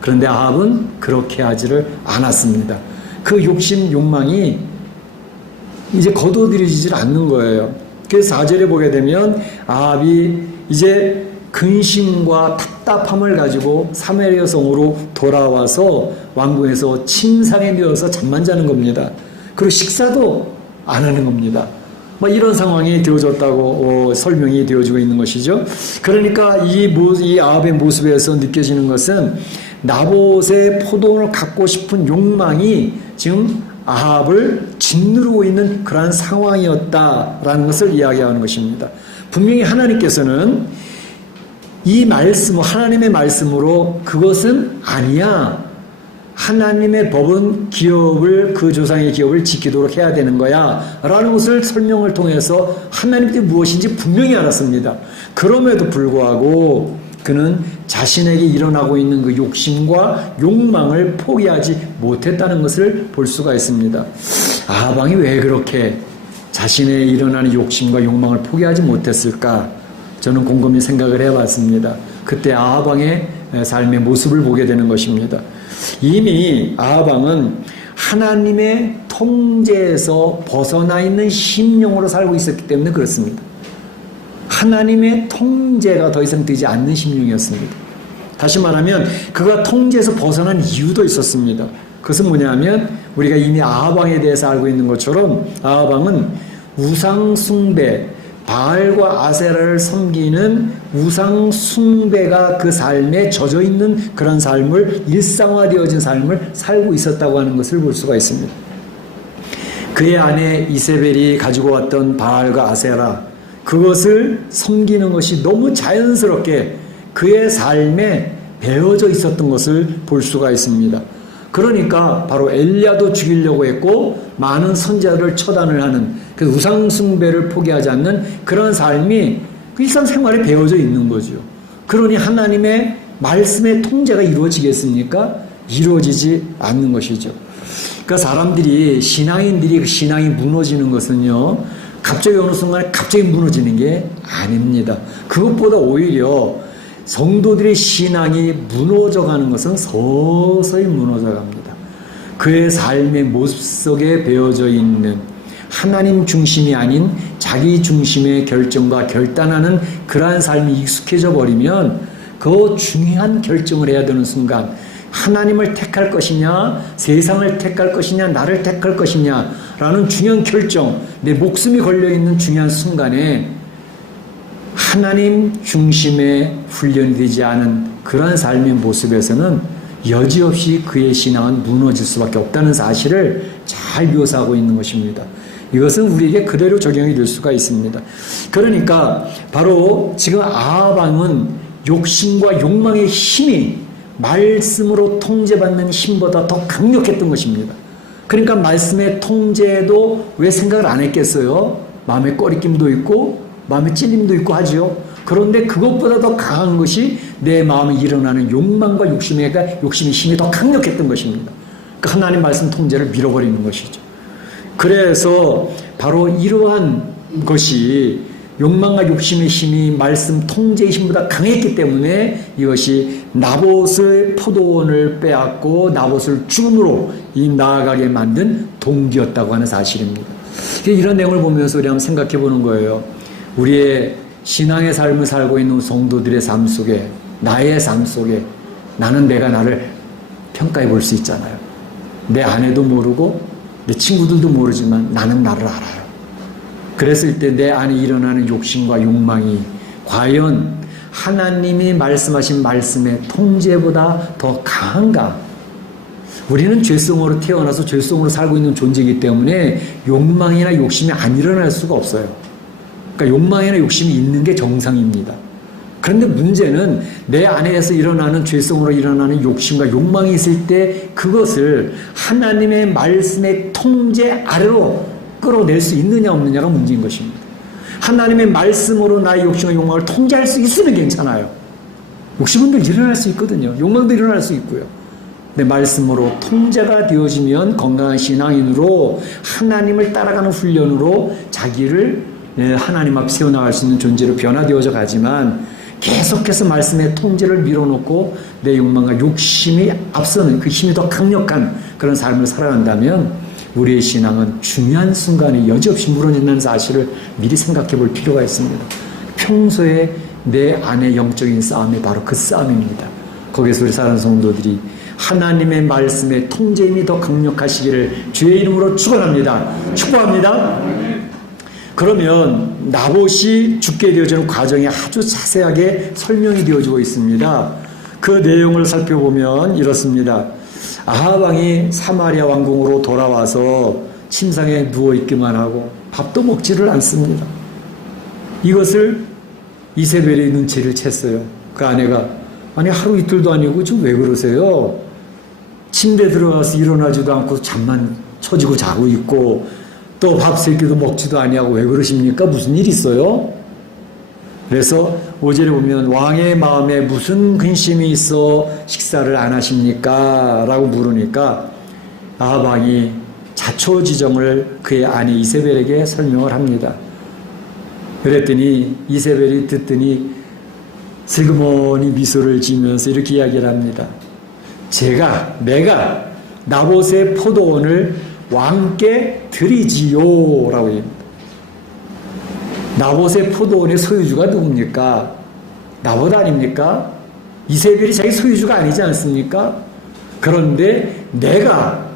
그런데 아합은 그렇게 하지를 않았습니다. 그 욕심, 욕망이 이제 거두어 드려지질 않는 거예요. 그래서 4절에 보게 되면 아합이 이제 근심과 답답함을 가지고 사마리아 성으로 돌아와서 왕궁에서 침상에 누워서 잠만 자는 겁니다. 그리고 식사도 안 하는 겁니다. 이런 상황이 되어졌다고 설명이 되어지고 있는 것이죠. 그러니까 이 아합의 모습에서 느껴지는 것은 나봇의 포도원을 갖고 싶은 욕망이 지금 아합을 짓누르고 있는 그러한 상황이었다라는 것을 이야기하는 것입니다. 분명히 하나님께서는 이 말씀, 하나님의 말씀으로 그것은 아니야. 하나님의 법은 기업을, 그 조상의 기업을 지키도록 해야 되는 거야 라는 것을 설명을 통해서 하나님께 무엇인지 분명히 알았습니다. 그럼에도 불구하고 그는 자신에게 일어나고 있는 그 욕심과 욕망을 포기하지 못했다는 것을 볼 수가 있습니다. 아합 왕이 왜 그렇게 자신의 일어나는 욕심과 욕망을 포기하지 못했을까? 저는 곰곰이 생각을 해봤습니다. 그때 아합 왕의 삶의 모습을 보게 되는 것입니다. 이미 아합 왕은 하나님의 통제에서 벗어나 있는 심령으로 살고 있었기 때문에 그렇습니다. 하나님의 통제가 더 이상 되지 않는 심령이었습니다. 다시 말하면 그가 통제에서 벗어난 이유도 있었습니다. 그것은 뭐냐면 우리가 이미 아합 왕에 대해서 알고 있는 것처럼 아합 왕은 우상 숭배, 바알과 아세라를 섬기는 우상 숭배가 그 삶에 젖어 있는 그런 삶을, 일상화되어진 삶을 살고 있었다고 하는 것을 볼 수가 있습니다. 그의 아내 이세벨이 가지고 왔던 바알과 아세라, 그것을 섬기는 것이 너무 자연스럽게 그의 삶에 배어져 있었던 것을 볼 수가 있습니다. 그러니까 바로 엘리야도 죽이려고 했고 많은 선지자를 처단을 하는 그 우상숭배를 포기하지 않는 그런 삶이 일상생활에 배어져 있는 거죠. 그러니 하나님의 말씀의 통제가 이루어지겠습니까? 이루어지지 않는 것이죠. 그러니까 사람들이, 신앙인들이 그 신앙이 무너지는 것은요, 갑자기 어느 순간에 갑자기 무너지는 게 아닙니다. 그것보다 오히려 성도들의 신앙이 무너져가는 것은 서서히 무너져갑니다. 그의 삶의 모습 속에 배어져 있는 하나님 중심이 아닌 자기 중심의 결정과 결단하는 그러한 삶이 익숙해져 버리면 그 중요한 결정을 해야 되는 순간 하나님을 택할 것이냐, 세상을 택할 것이냐, 나를 택할 것이냐 라는 중요한 결정, 내 목숨이 걸려있는 중요한 순간에 하나님 중심의 훈련이 되지 않은 그러한 삶의 모습에서는 여지없이 그의 신앙은 무너질 수밖에 없다는 사실을 잘 묘사하고 있는 것입니다. 이것은 우리에게 그대로 적용이 될 수가 있습니다. 그러니까 바로 지금 아합 왕은 욕심과 욕망의 힘이 말씀으로 통제받는 힘보다 더 강력했던 것입니다. 그러니까 말씀의 통제도 왜 생각을 안 했겠어요? 마음에 꺼리낌도 있고 마음에 찔림도 있고 하죠. 그런데 그것보다 더 강한 것이 내 마음에 일어나는 욕망과 욕심의 힘이 더 강력했던 것입니다. 그 하나님 말씀 통제를 밀어버리는 것이죠. 그래서 바로 이러한 것이 욕망과 욕심의 힘이 말씀 통제의 힘보다 강했기 때문에 이것이 나봇의 포도원을 빼앗고 나봇을 죽음으로 나아가게 만든 동기였다고 하는 사실입니다. 이런 내용을 보면서 우리 한번 생각해 보는 거예요. 우리의 신앙의 삶을 살고 있는 성도들의 삶 속에, 나의 삶 속에 내가 나를 평가해 볼 수 있잖아요. 내 아내도 모르고 내 친구들도 모르지만 나는 나를 알아요. 그랬을 때 내 안에 일어나는 욕심과 욕망이 과연 하나님이 말씀하신 말씀의 통제보다 더 강한가? 우리는 죄성으로 태어나서 죄성으로 살고 있는 존재이기 때문에 욕망이나 욕심이 안 일어날 수가 없어요. 그러니까 욕망이나 욕심이 있는 게 정상입니다. 그런데 문제는 내 안에서 일어나는 죄성으로 일어나는 욕심과 욕망이 있을 때 그것을 하나님의 말씀의 통제 아래로 끌어낼 수 있느냐 없느냐가 문제인 것입니다. 하나님의 말씀으로 나의 욕심과 욕망을 통제할 수 있으면 괜찮아요. 욕심은 늘 일어날 수 있거든요. 욕망도 일어날 수 있고요. 내 말씀으로 통제가 되어지면 건강한 신앙인으로 하나님을 따라가는 훈련으로 자기를 하나님 앞 세워나갈 수 있는 존재로 변화되어져 가지만 계속해서 말씀의 통제를 밀어놓고 내 욕망과 욕심이 앞서는 그 힘이 더 강력한 그런 삶을 살아간다면 우리의 신앙은 중요한 순간에 여지없이 무너진다는 사실을 미리 생각해 볼 필요가 있습니다. 평소에 내 안의 영적인 싸움이 바로 그 싸움입니다. 거기서 우리 사랑하는 성도들이 하나님의 말씀의 통제임이 더 강력하시기를 주의 이름으로 축원합니다. 축복합니다. 그러면 나봇이 죽게 되어지는 과정이 아주 자세하게 설명이 되어지고 있습니다. 그 내용을 살펴보면 이렇습니다. 아합 왕이 사마리아 왕궁으로 돌아와서 침상에 누워있기만 하고 밥도 먹지를 않습니다. 이것을 이세벨이 눈치를 챘어요. 그 아내가 아니 하루 이틀도 아니고 지금 왜 그러세요? 침대 들어가서 일어나지도 않고 잠만 쳐지고 자고 있고 또 밥 세 끼도 먹지도 아니하고 왜 그러십니까? 무슨 일 있어요? 그래서 5절에 보면 왕의 마음에 무슨 근심이 있어 식사를 안 하십니까? 라고 물으니까 아합 왕이 자초지정을 그의 아내 이세벨에게 설명을 합니다. 그랬더니 이세벨이 듣더니 슬그머니 미소를 지으면서 이렇게 이야기를 합니다. 내가 나봇의 포도원을 왕께 드리지요 라고 합니다. 나봇의 포도원의 소유주가 누굽니까? 나봇 아닙니까? 이세벨이 자기 소유주가 아니지 않습니까? 그런데 내가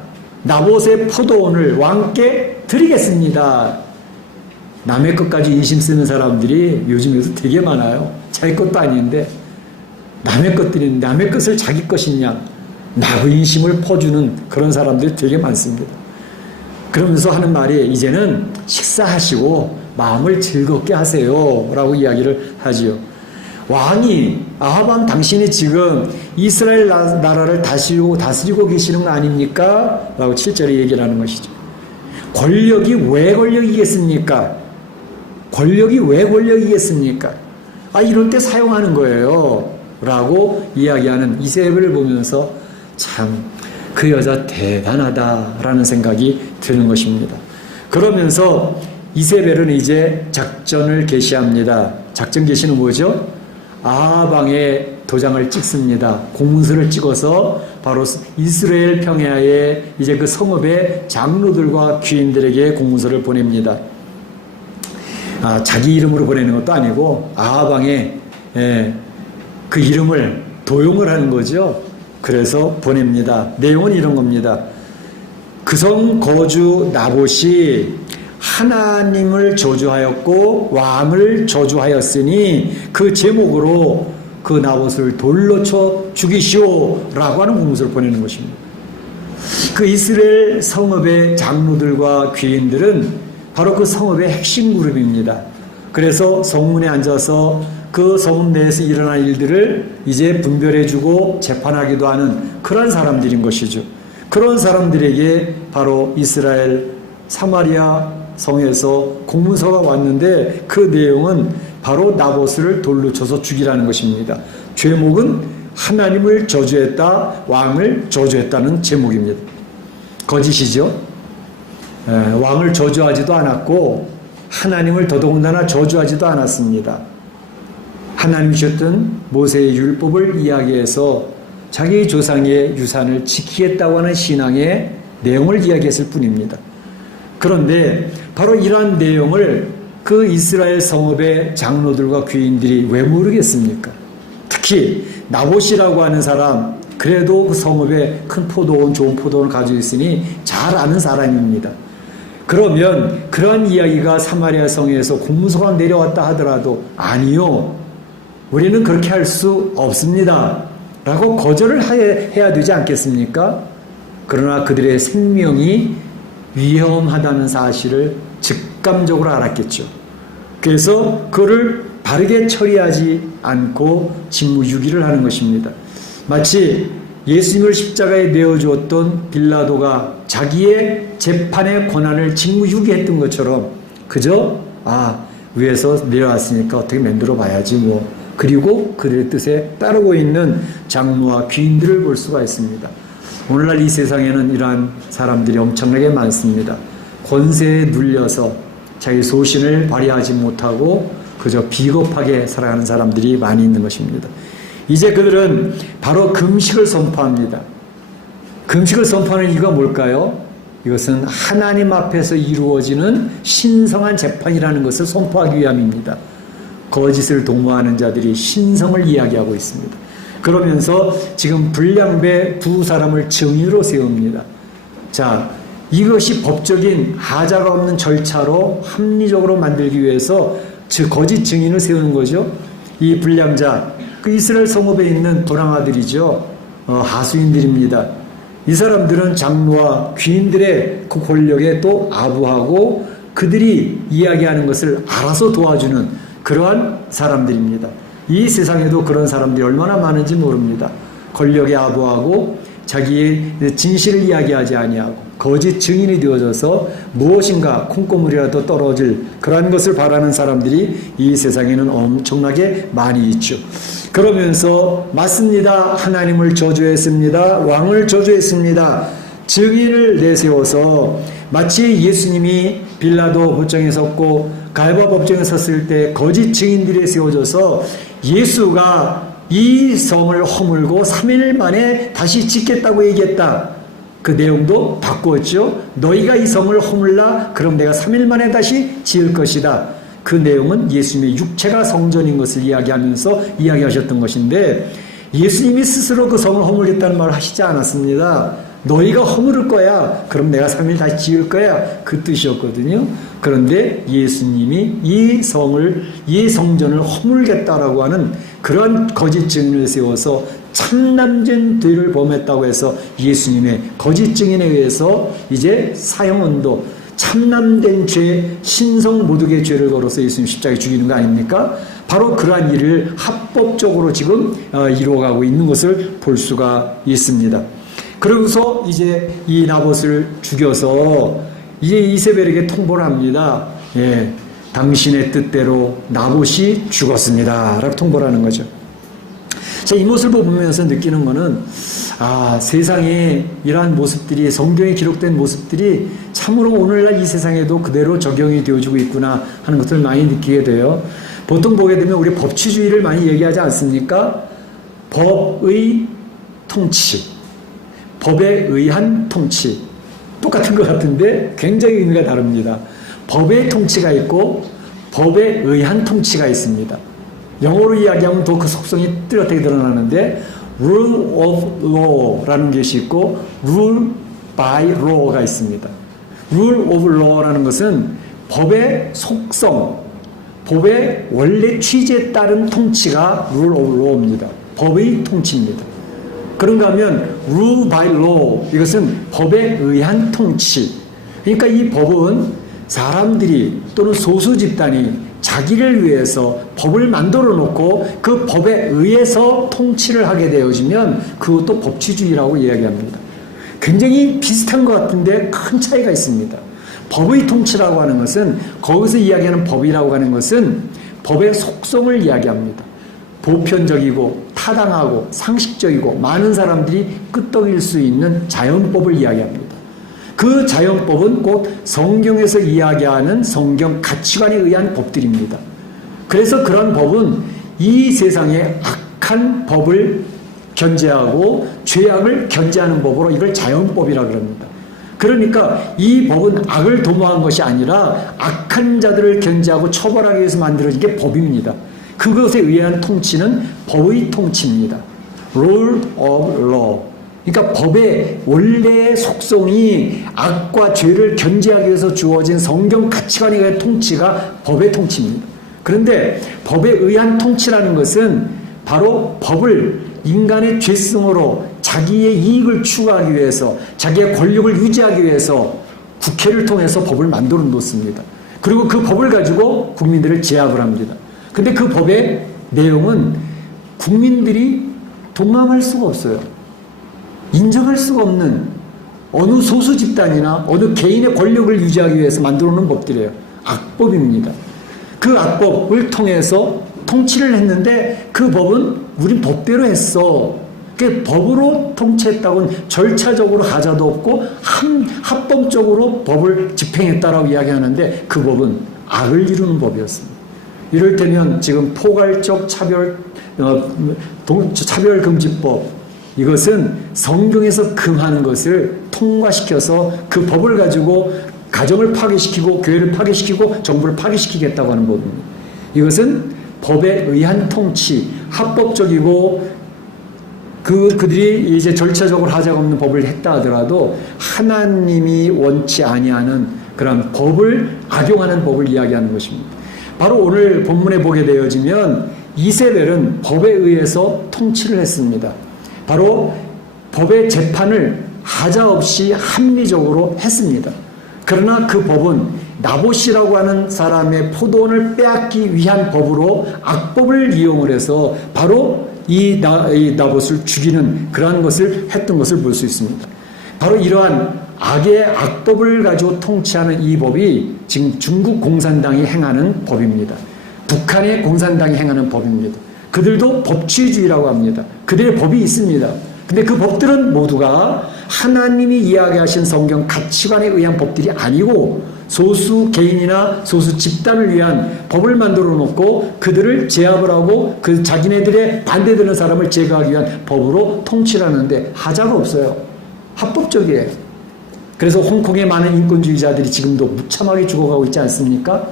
나봇의 포도원을 왕께 드리겠습니다. 남의 것까지 인심 쓰는 사람들이 요즘에도 되게 많아요. 자기 것도 아닌데 남의 것들이 남의 것을 자기 것이냐 나의 인심을 퍼주는 그런 사람들이 되게 많습니다. 그러면서 하는 말이 이제는 식사하시고 마음을 즐겁게 하세요 라고 이야기를 하지요. 왕이 아합 왕 당신이 지금 이스라엘 나라를 다스리고 계시는 거 아닙니까? 라고 7절에 얘기를 하는 것이죠. 권력이 왜 권력이겠습니까? 권력이 왜 권력이겠습니까? 이럴 때 사용하는 거예요 라고 이야기하는 이세벨을 보면서 참 그 여자 대단하다라는 생각이 드는 것입니다. 그러면서 이세벨은 이제 작전을 개시합니다. 작전 개시는 뭐죠? 아합 왕의 도장을 찍습니다. 공문서를 찍어서 바로 이스라엘 평야에 이제 그 성읍의 장로들과 귀인들에게 공문서를 보냅니다. 자기 이름으로 보내는 것도 아니고 아합 왕의 그 이름을 도용을 하는 거죠. 그래서 보냅니다. 내용은 이런 겁니다. 그 성 거주 나봇이 하나님을 저주하였고 왕을 저주하였으니 그 제목으로 그 나봇을 돌로 쳐 죽이시오라고 하는 공문서를 보내는 것입니다. 그 이스라엘 성읍의 장로들과 귀인들은 바로 그 성읍의 핵심 그룹입니다. 그래서 성문에 앉아서 그 성읍 내에서 일어난 일들을 이제 분별해주고 재판하기도 하는 그런 사람들인 것이죠. 그런 사람들에게 바로 이스라엘 사마리아 성에서 공문서가 왔는데 그 내용은 바로 나봇을 돌로 쳐서 죽이라는 것입니다. 제목은 하나님을 저주했다, 왕을 저주했다는 제목입니다. 거짓이죠. 왕을 저주하지도 않았고 하나님을 더더군다나 저주하지도 않았습니다. 하나님 주셨던 모세의 율법을 이야기해서 자기 조상의 유산을 지키겠다고 하는 신앙의 내용을 이야기했을 뿐입니다. 그런데 바로 이러한 내용을 그 이스라엘 성읍의 장로들과 귀인들이 왜 모르겠습니까? 특히 나봇이라고 하는 사람, 그래도 그 성읍에 큰 포도원, 좋은 포도원을 가지고 있으니 잘 아는 사람입니다. 그러면 그러한 이야기가 사마리아 성에서 공문서가 내려왔다 하더라도 아니요, 우리는 그렇게 할 수 없습니다 라고 거절을 해야 되지 않겠습니까? 그러나 그들의 생명이 위험하다는 사실을 직감적으로 알았겠죠. 그래서 그를 바르게 처리하지 않고 직무유기를 하는 것입니다. 마치 예수님을 십자가에 내어주었던 빌라도가 자기의 재판의 권한을 직무유기했던 것처럼 그저 위에서 내려왔으니까 어떻게 만들어 봐야지 뭐, 그리고 그들의 뜻에 따르고 있는 장로와 귀인들을 볼 수가 있습니다. 오늘날 이 세상에는 이러한 사람들이 엄청나게 많습니다. 권세에 눌려서 자기 소신을 발휘하지 못하고 그저 비겁하게 살아가는 사람들이 많이 있는 것입니다. 이제 그들은 바로 금식을 선포합니다. 금식을 선포하는 이유가 뭘까요? 이것은 하나님 앞에서 이루어지는 신성한 재판이라는 것을 선포하기 위함입니다. 거짓을 도모하는 자들이 신성을 이야기하고 있습니다. 그러면서 지금 불량배 두 사람을 증인으로 세웁니다. 자, 이것이 법적인 하자가 없는 절차로 합리적으로 만들기 위해서 거짓 증인을 세우는 거죠. 이 불량자, 그 이스라엘 성읍에 있는 도랑아들이죠. 하수인들입니다. 이 사람들은 장로와 귀인들의 그 권력에 또 아부하고 그들이 이야기하는 것을 알아서 도와주는 그러한 사람들입니다. 이 세상에도 그런 사람들이 얼마나 많은지 모릅니다. 권력에 아부하고 자기의 진실을 이야기하지 아니하고 거짓 증인이 되어져서 무엇인가 콩고물이라도 떨어질 그러한 것을 바라는 사람들이 이 세상에는 엄청나게 많이 있죠. 그러면서 맞습니다. 하나님을 저주했습니다. 왕을 저주했습니다. 증인을 내세워서 마치 예수님이 빌라도 법정에 섰고 갈바 법정에 섰을 때 거짓 증인들이 세워져서 예수가 이 성을 허물고 3일 만에 다시 짓겠다고 얘기했다. 그 내용도 바꾸었죠. 너희가 이 성을 허물라 그럼 내가 3일 만에 다시 지을 것이다. 그 내용은 예수님의 육체가 성전인 것을 이야기하면서 이야기하셨던 것인데 예수님이 스스로 그 성을 허물겠다는 말을 하시지 않았습니다. 너희가 허물을 거야. 그럼 내가 3일 다시 지을 거야. 그 뜻이었거든요. 그런데 예수님이 이 성전을 허물겠다라고 하는 그런 거짓 증인을 세워서 참남된 죄를 범했다고 해서 예수님의 거짓 증인에 의해서 이제 사형언도 참남된 죄, 신성 모독의 죄를 걸어서 예수님 십자가에 죽이는 거 아닙니까? 바로 그러한 일을 합법적으로 지금 이루어가고 있는 것을 볼 수가 있습니다. 그러고서 이제 이 나봇을 죽여서 이제 이세벨에게 통보를 합니다. 예, 당신의 뜻대로 나봇이 죽었습니다. 라고 통보를 하는 거죠. 자, 이 모습을 보면서 느끼는 거는 세상에 이러한 모습들이 성경에 기록된 모습들이 참으로 오늘날 이 세상에도 그대로 적용이 되어지고 있구나 하는 것을 많이 느끼게 돼요. 보통 보게 되면 우리 법치주의를 많이 얘기하지 않습니까? 법의 통치, 법에 의한 통치, 똑같은 것 같은데 굉장히 의미가 다릅니다. 법의 통치가 있고 법에 의한 통치가 있습니다. 영어로 이야기하면 더 그 속성이 뚜렷하게 드러나는데 rule of law라는 것이 있고 rule by law가 있습니다. rule of law라는 것은 법의 속성, 법의 원래 취지에 따른 통치가 rule of law입니다. 법의 통치입니다. 그런가 하면 rule by law, 이것은 법에 의한 통치. 그러니까 이 법은 사람들이 또는 소수 집단이 자기를 위해서 법을 만들어 놓고 그 법에 의해서 통치를 하게 되어지면 그것도 법치주의라고 이야기합니다. 굉장히 비슷한 것 같은데 큰 차이가 있습니다. 법의 통치라고 하는 것은, 거기서 이야기하는 법이라고 하는 것은 법의 속성을 이야기합니다. 보편적이고 타당하고 상식적이고 많은 사람들이 끄떡일 수 있는 자연법을 이야기합니다. 그 자연법은 곧 성경에서 이야기하는 성경 가치관에 의한 법들입니다. 그래서 그런 법은 이 세상의 악한 법을 견제하고 죄악을 견제하는 법으로 이걸 자연법이라고 합니다. 그러니까 이 법은 악을 도모한 것이 아니라 악한 자들을 견제하고 처벌하기 위해서 만들어진 게 법입니다. 그것에 의한 통치는 법의 통치입니다. Rule of law. 그러니까 법의 원래의 속성이 악과 죄를 견제하기 위해서 주어진 성경 가치관에 의한 통치가 법의 통치입니다. 그런데 법에 의한 통치라는 것은 바로 법을 인간의 죄성으로 자기의 이익을 추구하기 위해서, 자기의 권력을 유지하기 위해서 국회를 통해서 법을 만들어 놓습니다. 그리고 그 법을 가지고 국민들을 제압을 합니다. 근데 그 법의 내용은 국민들이 동감할 수가 없어요. 인정할 수가 없는 어느 소수 집단이나 어느 개인의 권력을 유지하기 위해서 만들어 놓은 법들이에요. 악법입니다. 그 악법을 통해서 통치를 했는데 그 법은 우린 법대로 했어. 그 법으로 통치했다고는 절차적으로 하자도 없고 합법적으로 법을 집행했다라고 이야기하는데 그 법은 악을 이루는 법이었습니다. 이럴 때면 지금 포괄적 차별금지법, 이것은 성경에서 금하는 것을 통과시켜서 그 법을 가지고 가정을 파괴시키고 교회를 파괴시키고 정부를 파괴시키겠다고 하는 법입니다. 이것은 법에 의한 통치, 합법적이고 그들이 이제 절차적으로 하자가 없는 법을 했다 하더라도 하나님이 원치 아니하는 그런 법을 악용하는 법을 이야기하는 것입니다. 바로 오늘 본문에 보게 되어지면 이세벨은 법에 의해서 통치를 했습니다. 바로 법의 재판을 하자없이 합리적으로 했습니다. 그러나 그 법은 나봇이라고 하는 사람의 포도원을 빼앗기 위한 법으로 악법을 이용을 해서 바로 이 나봇을 죽이는 그러한 것을 했던 것을 볼 수 있습니다. 바로 이러한 악의 악법을 가지고 통치하는 이 법이 지금 중국 공산당이 행하는 법입니다. 북한의 공산당이 행하는 법입니다. 그들도 법치주의라고 합니다. 그들의 법이 있습니다. 근데 그 법들은 모두가 하나님이 이야기하신 성경 가치관에 의한 법들이 아니고 소수 개인이나 소수 집단을 위한 법을 만들어 놓고 그들을 제압을 하고 그 자기네들의 반대되는 사람을 제거하기 위한 법으로 통치를 하는데 하자가 없어요. 합법적이에요. 그래서 홍콩의 많은 인권주의자들이 지금도 무참하게 죽어가고 있지 않습니까?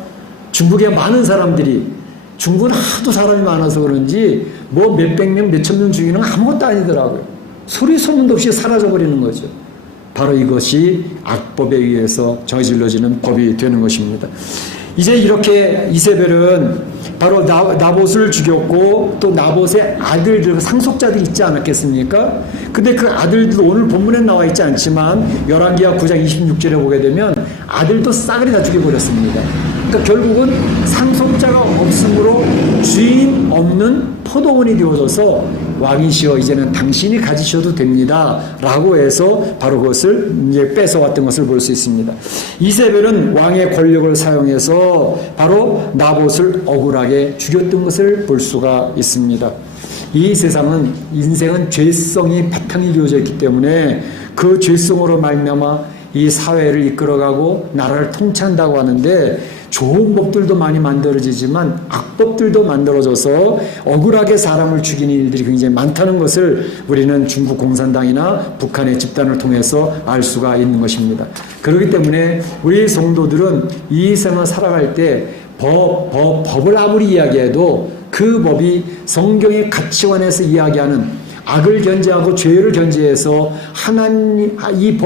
중국의 많은 사람들이, 중국은 하도 사람이 많아서 그런지 뭐 몇백 명, 몇천 명 죽이는 건 아무것도 아니더라고요. 소리 소문도 없이 사라져버리는 거죠. 바로 이것이 악법에 의해서 저질러지는 법이 되는 것입니다. 이제 이렇게 이세벨은 바로 나봇을 죽였고 또 나봇의 아들들, 상속자들이 있지 않았겠습니까? 근데 그 아들도 오늘 본문에 나와 있지 않지만 열왕기하 9장 26절에 보게 되면 아들도 싸그리 다 죽여버렸습니다. 그러니까 결국은 상속자가 없으므로 주인 없는 포도원이 되어져서 왕이시여 이제는 당신이 가지셔도 됩니다 라고 해서 바로 그것을 이제 뺏어왔던 것을 볼 수 있습니다. 이세벨은 왕의 권력을 사용해서 바로 나봇을 억울하게 죽였던 것을 볼 수가 있습니다. 이 세상은, 인생은 죄성이 바탕이 되어져 있기 때문에 그 죄성으로 말미암아 이 사회를 이끌어가고 나라를 통치한다고 하는데 좋은 법들도 많이 만들어지지만 악법들도 만들어져서 억울하게 사람을 죽이는 일들이 굉장히 많다는 것을 우리는 중국 공산당이나 북한의 집단을 통해서 알 수가 있는 것입니다. 그렇기 때문에 우리 성도들은 이 생을 살아갈 때 법을 아무리 이야기해도 그 법이 성경의 가치관에서 이야기하는 악을 견제하고 죄를 견제해서 하나님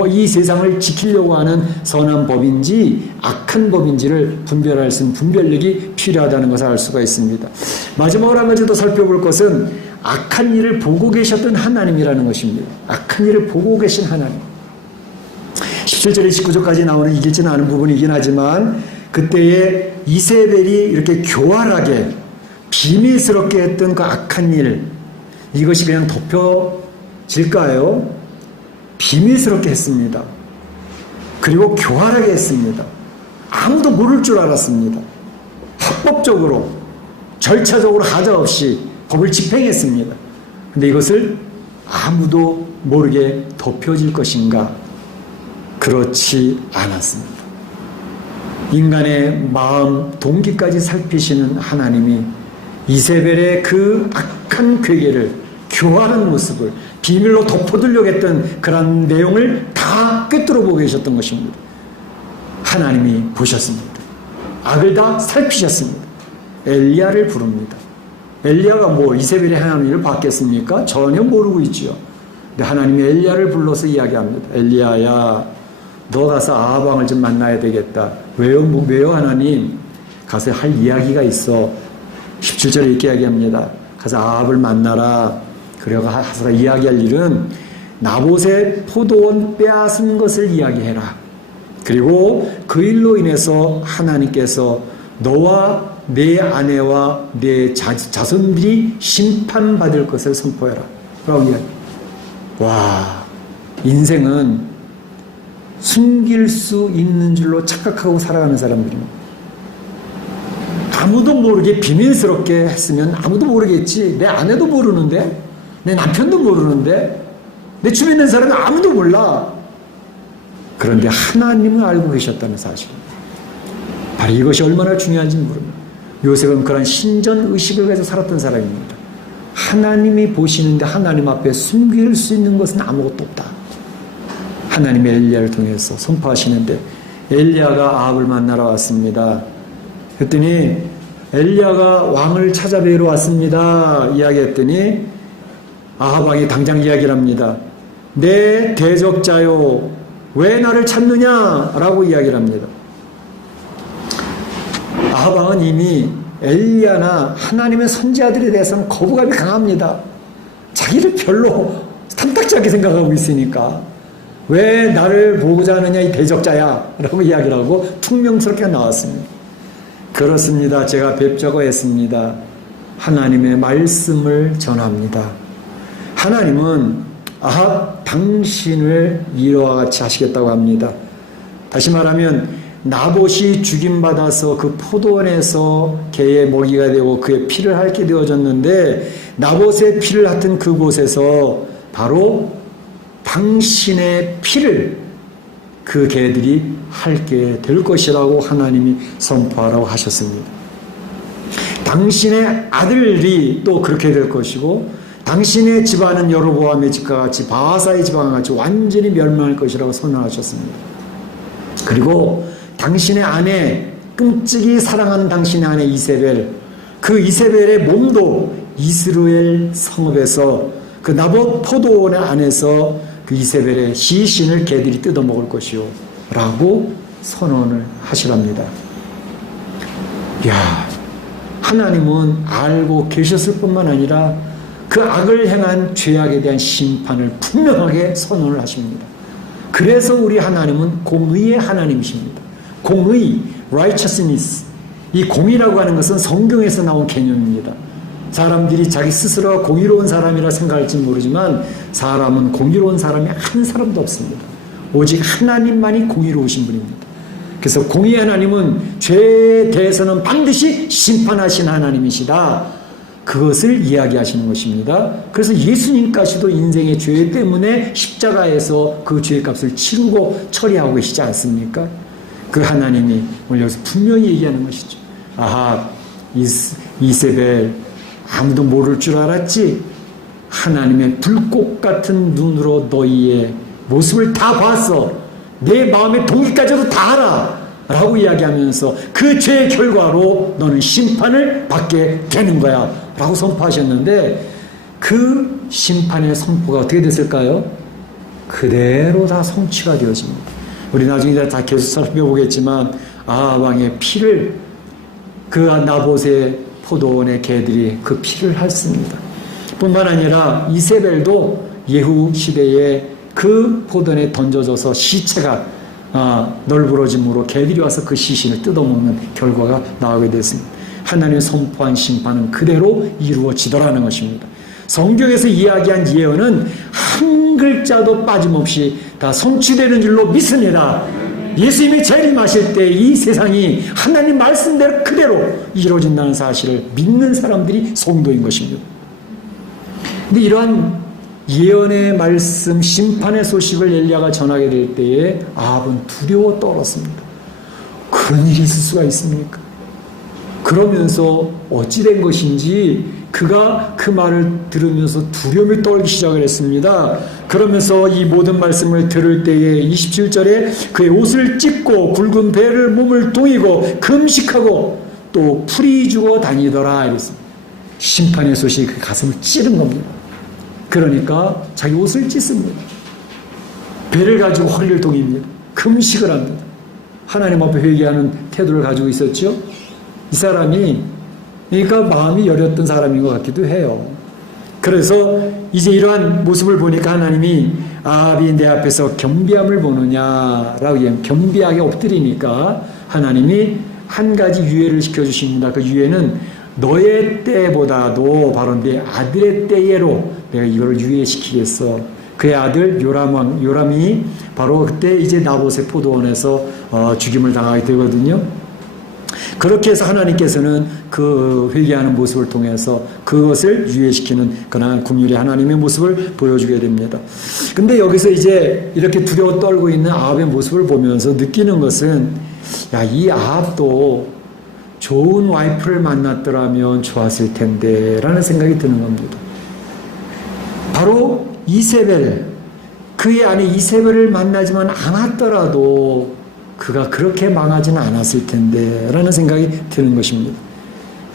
이 세상을 지키려고 하는 선한 법인지 악한 법인지를 분별할 수 있는 분별력이 필요하다는 것을 알 수가 있습니다. 마지막으로 한 가지 더 살펴볼 것은 악한 일을 보고 계셨던 하나님이라는 것입니다. 악한 일을 보고 계신 하나님. 17절에 19절까지 나오는 이길지는 않은 부분이긴 하지만 그때에 이세벨이 이렇게 교활하게 비밀스럽게 했던 그 악한 일, 이것이 그냥 덮여질까요? 비밀스럽게 했습니다. 그리고 교활하게 했습니다. 아무도 모를 줄 알았습니다. 합법적으로 절차적으로 하자 없이 법을 집행했습니다. 근데 이것을 아무도 모르게 덮여질 것인가? 그렇지 않았습니다. 인간의 마음, 동기까지 살피시는 하나님이 이세벨의 그 악한 괴계를, 교활한 모습을 비밀로 덮어두려고 했던 그런 내용을 다 꿰뚫어 보고 계셨던 것입니다. 하나님이 보셨습니다. 악을 다 살피셨습니다. 엘리야를 부릅니다. 엘리야가 뭐 이세벨의 행한 일을 봤겠습니까? 전혀 모르고 있지요. 근데 하나님이 엘리야를 불러서 이야기합니다. 엘리야야, 너 가서 아합 왕을 좀 만나야 되겠다. 왜요 하나님? 가서 할 이야기가 있어. 17절에 이렇게 이야기합니다. 가서 아합을 만나라. 그래가 가서 이야기할 일은 나봇의 포도원 빼앗은 것을 이야기해라. 그리고 그 일로 인해서 하나님께서 너와 내 아내와 내 자손들이 심판받을 것을 선포해라. 라고 이야기. 와, 인생은 숨길 수 있는 줄로 착각하고 살아가는 사람들입니다. 아무도 모르게 비밀스럽게 했으면 아무도 모르겠지. 내 아내도 모르는데, 내 남편도 모르는데, 내 주변에 있는 사람은 아무도 몰라. 그런데 하나님은 알고 계셨다는 사실. 바로 이것이 얼마나 중요한지 모릅니다. 요셉은 그런 신전의식을 가지고 살았던 사람입니다. 하나님이 보시는데 하나님 앞에 숨길 수 있는 것은 아무것도 없다. 하나님이 엘리야를 통해서 선포하시는데 엘리야가 아합을 만나러 왔습니다. 그랬더니 엘리야가 왕을 찾아뵈러 왔습니다. 이야기했더니 아합 왕이 당장 이야기를 합니다. 내 대적자요, 왜 나를 찾느냐? 라고 이야기를 합니다. 아합 왕은 이미 엘리야나 하나님의 선지자들에 대해서는 거부감이 강합니다. 자기를 별로 탐탁지 않게 생각하고 있으니까 왜 나를 보고자 하느냐 이 대적자야 라고 이야기를 하고 퉁명스럽게 나왔습니다. 그렇습니다. 제가 뵙자고 했습니다. 하나님의 말씀을 전합니다. 하나님은 아합 당신을 이와 같이 하시겠다고 합니다. 다시 말하면 나봇이 죽임받아서 그 포도원에서 개의 먹이가 되고 그의 피를 핥게 되어졌는데 나봇의 피를 핥은 그곳에서 바로 당신의 피를 그 개들이 핥게 될 것이라고 하나님이 선포하라고 하셨습니다. 당신의 아들이 또 그렇게 될 것이고 당신의 집안은 여로보암의 집과 같이 바하사의 집안과 같이 완전히 멸망할 것이라고 선언하셨습니다. 그리고 당신의 아내, 끔찍이 사랑하는 당신의 아내 이세벨, 그 이세벨의 몸도 이스라엘 성읍에서 그 나봇 포도원 안에서 그 이세벨의 시신을 개들이 뜯어먹을 것이요 라고 선언을 하시랍니다. 이야, 하나님은 알고 계셨을 뿐만 아니라 그 악을 행한 죄악에 대한 심판을 분명하게 선언을 하십니다. 그래서 우리 하나님은 공의의 하나님이십니다. 공의, righteousness. 이 공의라고 하는 것은 성경에서 나온 개념입니다. 사람들이 자기 스스로가 공의로운 사람이라 생각할지 모르지만 사람은 공의로운 사람이 한 사람도 없습니다. 오직 하나님만이 공의로우신 분입니다. 그래서 공의의 하나님은 죄에 대해서는 반드시 심판하신 하나님이시다. 그것을 이야기하시는 것입니다. 그래서 예수님까지도 인생의 죄 때문에 십자가에서 그 죄의 값을 치르고 처리하고 계시지 않습니까? 그 하나님이 오늘 여기서 분명히 얘기하는 것이죠. 아하, 이세벨 아무도 모를 줄 알았지? 하나님의 불꽃 같은 눈으로 너희의 모습을 다 봤어. 내 마음의 동기까지도 다 알아. 라고 이야기하면서 그 죄의 결과로 너는 심판을 받게 되는 거야. 라고 선포하셨는데 그 심판의 선포가 어떻게 됐을까요? 그대로 다 성취가 되어집니다. 우리 나중에 다 계속 살펴보겠지만 아합 왕의 피를 그 나봇의 포도원의 개들이 그 피를 핥습니다. 뿐만 아니라 이세벨도 예후 시대에 그 포도원에 던져져서 시체가 널브러짐으로 개들이 와서 그 시신을 뜯어먹는 결과가 나오게 됐습니다. 하나님의 선포한 심판은 그대로 이루어지더라는 것입니다. 성경에서 이야기한 예언은 한 글자도 빠짐없이 다 성취되는 줄로 믿습니다. 예수님이 재림하실 때 이 세상이 하나님 말씀대로 그대로 이루어진다는 사실을 믿는 사람들이 성도인 것입니다. 근데 이러한 예언의 말씀, 심판의 소식을 엘리야가 전하게 될 때에 아합은 두려워 떨었습니다. 그런 일이 있을 수가 있습니까? 그러면서 어찌된 것인지 그가 그 말을 들으면서 두려움을 떨기 시작을 했습니다. 그러면서 이 모든 말씀을 들을 때에 27절에 그의 옷을 찢고 굵은 배를 몸을 동이고 금식하고 또 풀이 주고 다니더라 이랬습니다. 심판의 소식이 그 가슴을 찌른 겁니다. 그러니까 자기 옷을 찢습니다. 배를 가지고 허리를 동입니다. 금식을 합니다. 하나님 앞에 회개하는 태도를 가지고 있었죠. 이 사람이 그러니까 마음이 여렸던 사람인 것 같기도 해요. 그래서 이제 이러한 모습을 보니까 하나님이 아합이 내 앞에서 겸비함을 보느냐라고 겸비하게 엎드리니까 하나님이 한 가지 유예를 시켜주십니다. 그 유예는 너의 때보다도 바로 내 아들의 때예로 내가 이걸 유예시키겠어. 그의 아들 요람이 바로 그때 이제 나봇의 포도원에서 죽임을 당하게 되거든요. 그렇게 해서 하나님께서는 그 회개하는 모습을 통해서 그것을 유예시키는 그러한 긍휼의 하나님의 모습을 보여주게 됩니다. 근데 여기서 이제 이렇게 두려워 떨고 있는 아합의 모습을 보면서 느끼는 것은 야, 이 아합도 좋은 와이프를 만났더라면 좋았을 텐데 라는 생각이 드는 겁니다. 바로 이세벨, 그의 아내 이세벨을 만나지만 않았더라도 그가 그렇게 망하지는 않았을 텐데 라는 생각이 드는 것입니다.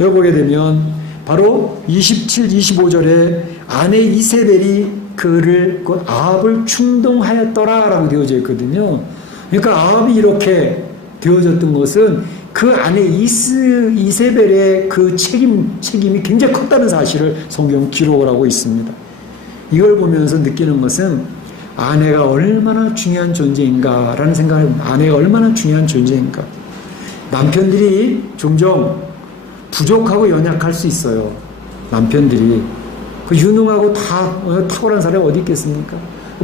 여기 보게 되면 바로 27, 25절에 아내 이세벨이 그 아합을 충동하였더라 라고 되어져 있거든요. 그러니까 아합이 이렇게 되어졌던 것은 그 아내 이세벨의 그 책임이 굉장히 컸다는 사실을 성경 기록을 하고 있습니다. 이걸 보면서 느끼는 것은 아내가 얼마나 중요한 존재인가라는 생각을 해봅니다. 아내가 얼마나 중요한 존재인가. 남편들이 종종 부족하고 연약할 수 있어요. 남편들이. 그 유능하고 탁월한 사람이 어디 있겠습니까?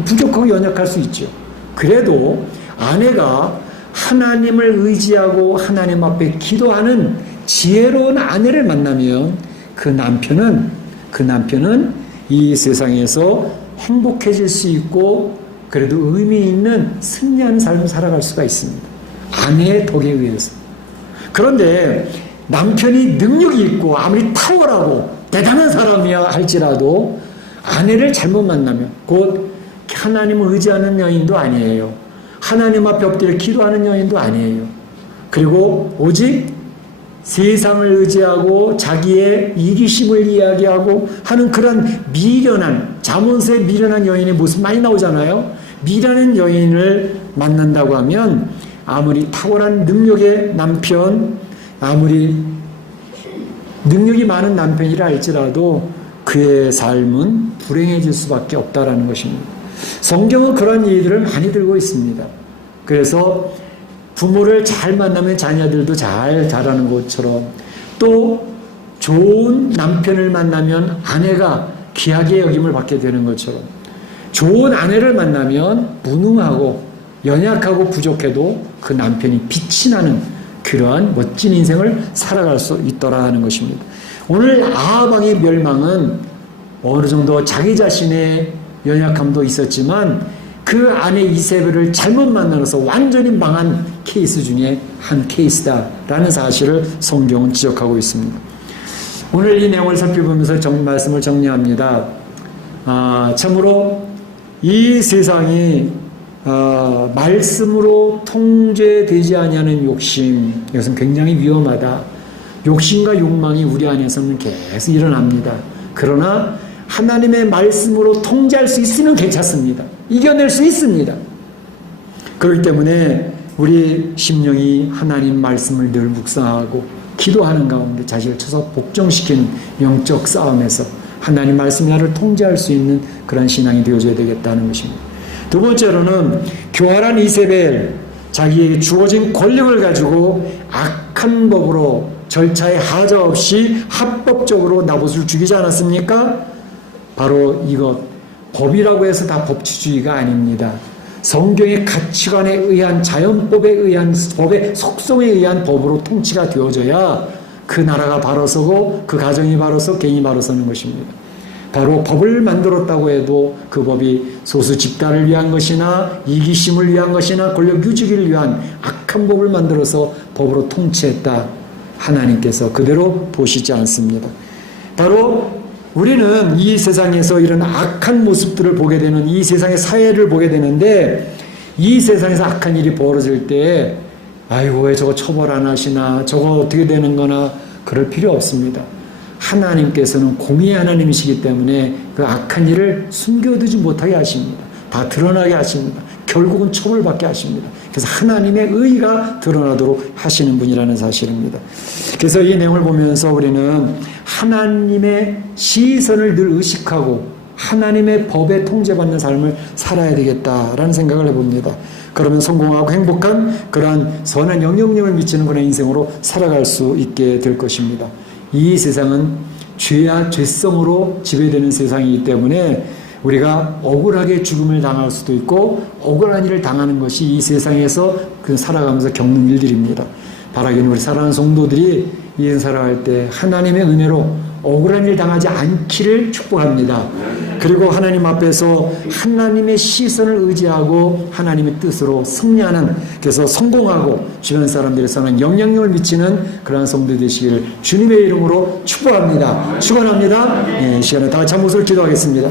부족하고 연약할 수 있죠. 그래도 아내가 하나님을 의지하고 하나님 앞에 기도하는 지혜로운 아내를 만나면 그 남편은 이 세상에서 행복해질 수 있고 그래도 의미 있는 승리하는 삶을 살아갈 수가 있습니다. 아내의 덕에 의해서. 그런데 남편이 능력이 있고 아무리 탁월하고 대단한 사람이야 할지라도 아내를 잘못 만나면 곧 하나님을 의지하는 여인도 아니에요. 하나님 앞에 엎드려 기도하는 여인도 아니에요. 그리고 오직 세상을 의지하고 자기의 이기심을 이야기하고 하는 그런 미련한 자문서에 미련한 여인의 모습 많이 나오잖아요. 미련한 여인을 만난다고 하면 아무리 탁월한 능력의 남편, 아무리 능력이 많은 남편이라 할지라도 그의 삶은 불행해질 수밖에 없다라는 것입니다. 성경은 그런 얘기들을 많이 들고 있습니다. 그래서 부모를 잘 만나면 자녀들도 잘 자라는 것처럼 또 좋은 남편을 만나면 아내가 귀하게 여김을 받게 되는 것처럼 좋은 아내를 만나면 무능하고 연약하고 부족해도 그 남편이 빛이 나는 그러한 멋진 인생을 살아갈 수 있더라 하는 것입니다. 오늘 아합 왕의 멸망은 어느 정도 자기 자신의 연약함도 있었지만 그 아내 이세벨을 잘못 만나서 완전히 망한 케이스 중에 한 케이스다라는 사실을 성경은 지적하고 있습니다. 오늘 이 내용을 살펴보면서 말씀을 정리합니다. 참으로 이 세상이 말씀으로 통제되지 아니하는 욕심, 이것은 굉장히 위험하다. 욕심과 욕망이 우리 안에서는 계속 일어납니다. 그러나 하나님의 말씀으로 통제할 수 있으면 괜찮습니다. 이겨낼 수 있습니다. 그렇기 때문에 우리 심령이 하나님 말씀을 늘 묵상하고 기도하는 가운데 자신을 쳐서 복종시키는 영적 싸움에서 하나님 말씀이 나를 통제할 수 있는 그런 신앙이 되어줘야 되겠다는 것입니다. 두 번째로는 교활한 이세벨, 자기에게 주어진 권력을 가지고 악한 법으로 절차에 하자 없이 합법적으로 나봇을 죽이지 않았습니까? 바로 이것, 법이라고 해서 다 법치주의가 아닙니다. 성경의 가치관에 의한, 자연법에 의한, 법의 속성에 의한 법으로 통치가 되어져야 그 나라가 바로 서고 그 가정이 바로 서 개인이 바로 서는 것입니다. 바로 법을 만들었다고 해도 그 법이 소수 집단을 위한 것이나 이기심을 위한 것이나 권력 유지를 위한 악한 법을 만들어서 법으로 통치했다. 하나님께서 그대로 보시지 않습니다. 바로 우리는 이 세상에서 이런 악한 모습들을 보게 되는, 이 세상의 사회를 보게 되는데, 이 세상에서 악한 일이 벌어질 때 아이고 왜 저거 처벌 안 하시나, 저거 어떻게 되는 거나 그럴 필요 없습니다. 하나님께서는 공의의 하나님이시기 때문에 그 악한 일을 숨겨두지 못하게 하십니다. 다 드러나게 하십니다. 결국은 처벌받게 하십니다. 그래서 하나님의 의가 드러나도록 하시는 분이라는 사실입니다. 그래서 이 내용을 보면서 우리는 하나님의 시선을 늘 의식하고 하나님의 법에 통제받는 삶을 살아야 되겠다라는 생각을 해봅니다. 그러면 성공하고 행복한 그러한 선한 영향력을 미치는 그런 인생으로 살아갈 수 있게 될 것입니다. 이 세상은 죄와 죄성으로 지배되는 세상이기 때문에 우리가 억울하게 죽음을 당할 수도 있고 억울한 일을 당하는 것이 이 세상에서 살아가면서 겪는 일들입니다. 바라기는 우리 사랑하는 성도들이 이 인생 살아갈 때 하나님의 은혜로 억울한 일 당하지 않기를 축복합니다. 그리고 하나님 앞에서 하나님의 시선을 의지하고 하나님의 뜻으로 승리하는, 그래서 성공하고 주변 사람들에서는 영향력을 미치는 그러한 성도 되시기를 주님의 이름으로 축복합니다. 축원합니다. 네, 이 시간에 다 같이 한 목소리로 기도하겠습니다.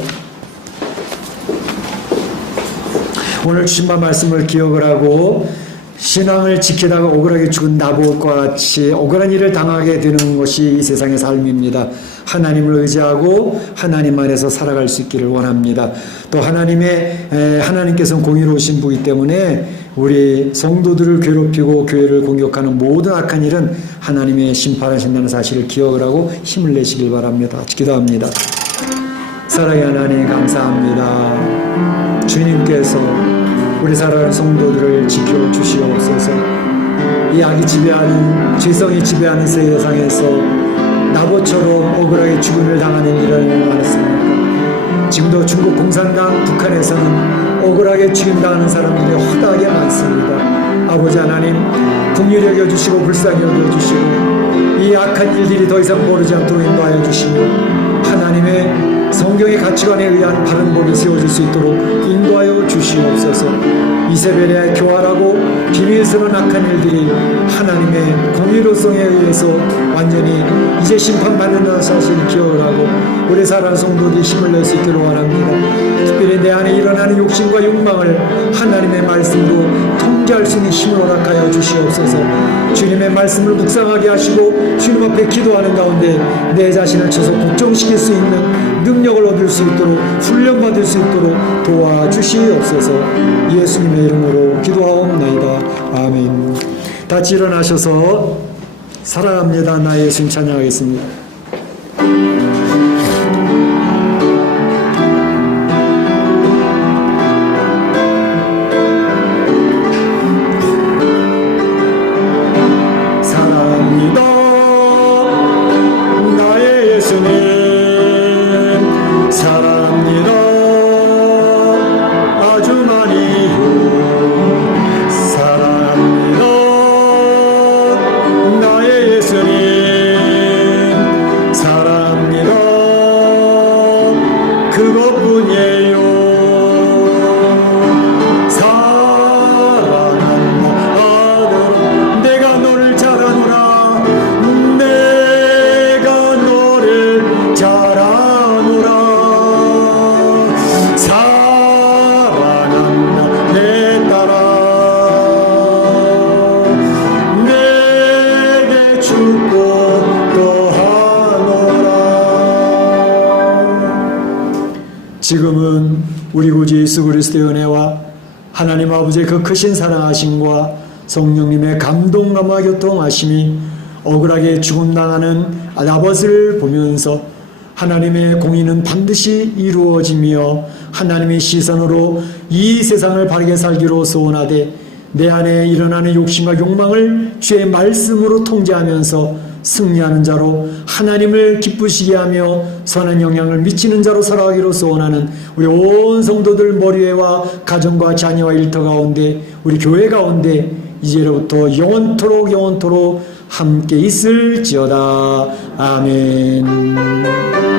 오늘 주신 말씀을 기억을 하고 신앙을 지키다가 억울하게 죽은 나봇과 같이 억울한 일을 당하게 되는 것이 이 세상의 삶입니다. 하나님을 의지하고 하나님 안에서 살아갈 수 있기를 원합니다. 또 하나님께서는 공의로우신 분이기 때문에 우리 성도들을 괴롭히고 교회를 공격하는 모든 악한 일은 하나님의 심판하신다는 사실을 기억을 하고 힘을 내시길 바랍니다. 기도합니다. 사랑의 하나님 감사합니다. 주님께서 우리 사랑하는 성도들을 지켜주시옵소서. 이 악이 지배하는, 죄성이 지배하는 세상에서 나봇처럼 억울하게 죽음을 당하는 일은 많았습니까? 지금도 중국 공산당, 북한에서는 억울하게 죽임당하는 사람들이 허다하게 많습니다. 아버지 하나님, 긍휼히 여겨주시고 불쌍히 여겨주시고 이 악한 일들이 더 이상 벌어지지 않도록 인도하여 주시며 하나님의 성경의 가치관에 의한 바른 법이 세워질 수 있도록 인도하여 주시옵소서. 이세벨의 교활하고 비밀스러운 악한 일들이 하나님의 공의로성에 의해서 완전히 이제 심판받는다는 사실을 기억을 하고 우리 사랑하는 성도들이 힘을 낼 수 있기를 원합니다. 특별히 내 안에 일어나는 욕심과 욕망을 하나님의 말씀으로 통제할 수 있는 힘을 허락하여 주시옵소서. 주님의 말씀을 묵상하게 하시고 주님 앞에 기도하는 가운데 내 자신을 쳐서 복종시킬 수 있는 능력을 얻을 수 있도록 훈련받을 수 있도록 도와주시옵소서. 예수님의 이름으로 기도하옵나이다. 아멘. 같이 일어나셔서 사랑합니다 나의 예수님 찬양하겠습니다. 사랑합니다 나의 예수님 사랑합니다 아주 많이요 사랑합니다 나의 예수님 사랑합니다 그것뿐이에요 사랑한다 아들 내가 너를 잘 아노라 내가 너를 잘 아노라 사랑한다 내 딸아 내게 축복도 하노라 지금은 우리 구주 예수 그리스도의 은혜와 하나님 아버지의 그 크신 사랑하심과 성령님의 감동감화 교통하심이 억울하게 죽음당하는 나봇을 보면서 하나님의 공의는 반드시 이루어지며 하나님의 시선으로 이 세상을 바르게 살기로 소원하되 내 안에 일어나는 욕심과 욕망을 주의 말씀으로 통제하면서 승리하는 자로 하나님을 기쁘시게 하며 선한 영향을 미치는 자로 살아가기로 소원하는 우리 온 성도들 머리에와 가정과 자녀와 일터 가운데 우리 교회 가운데 이제로부터 영원토록 함께 있을지어다. 아멘.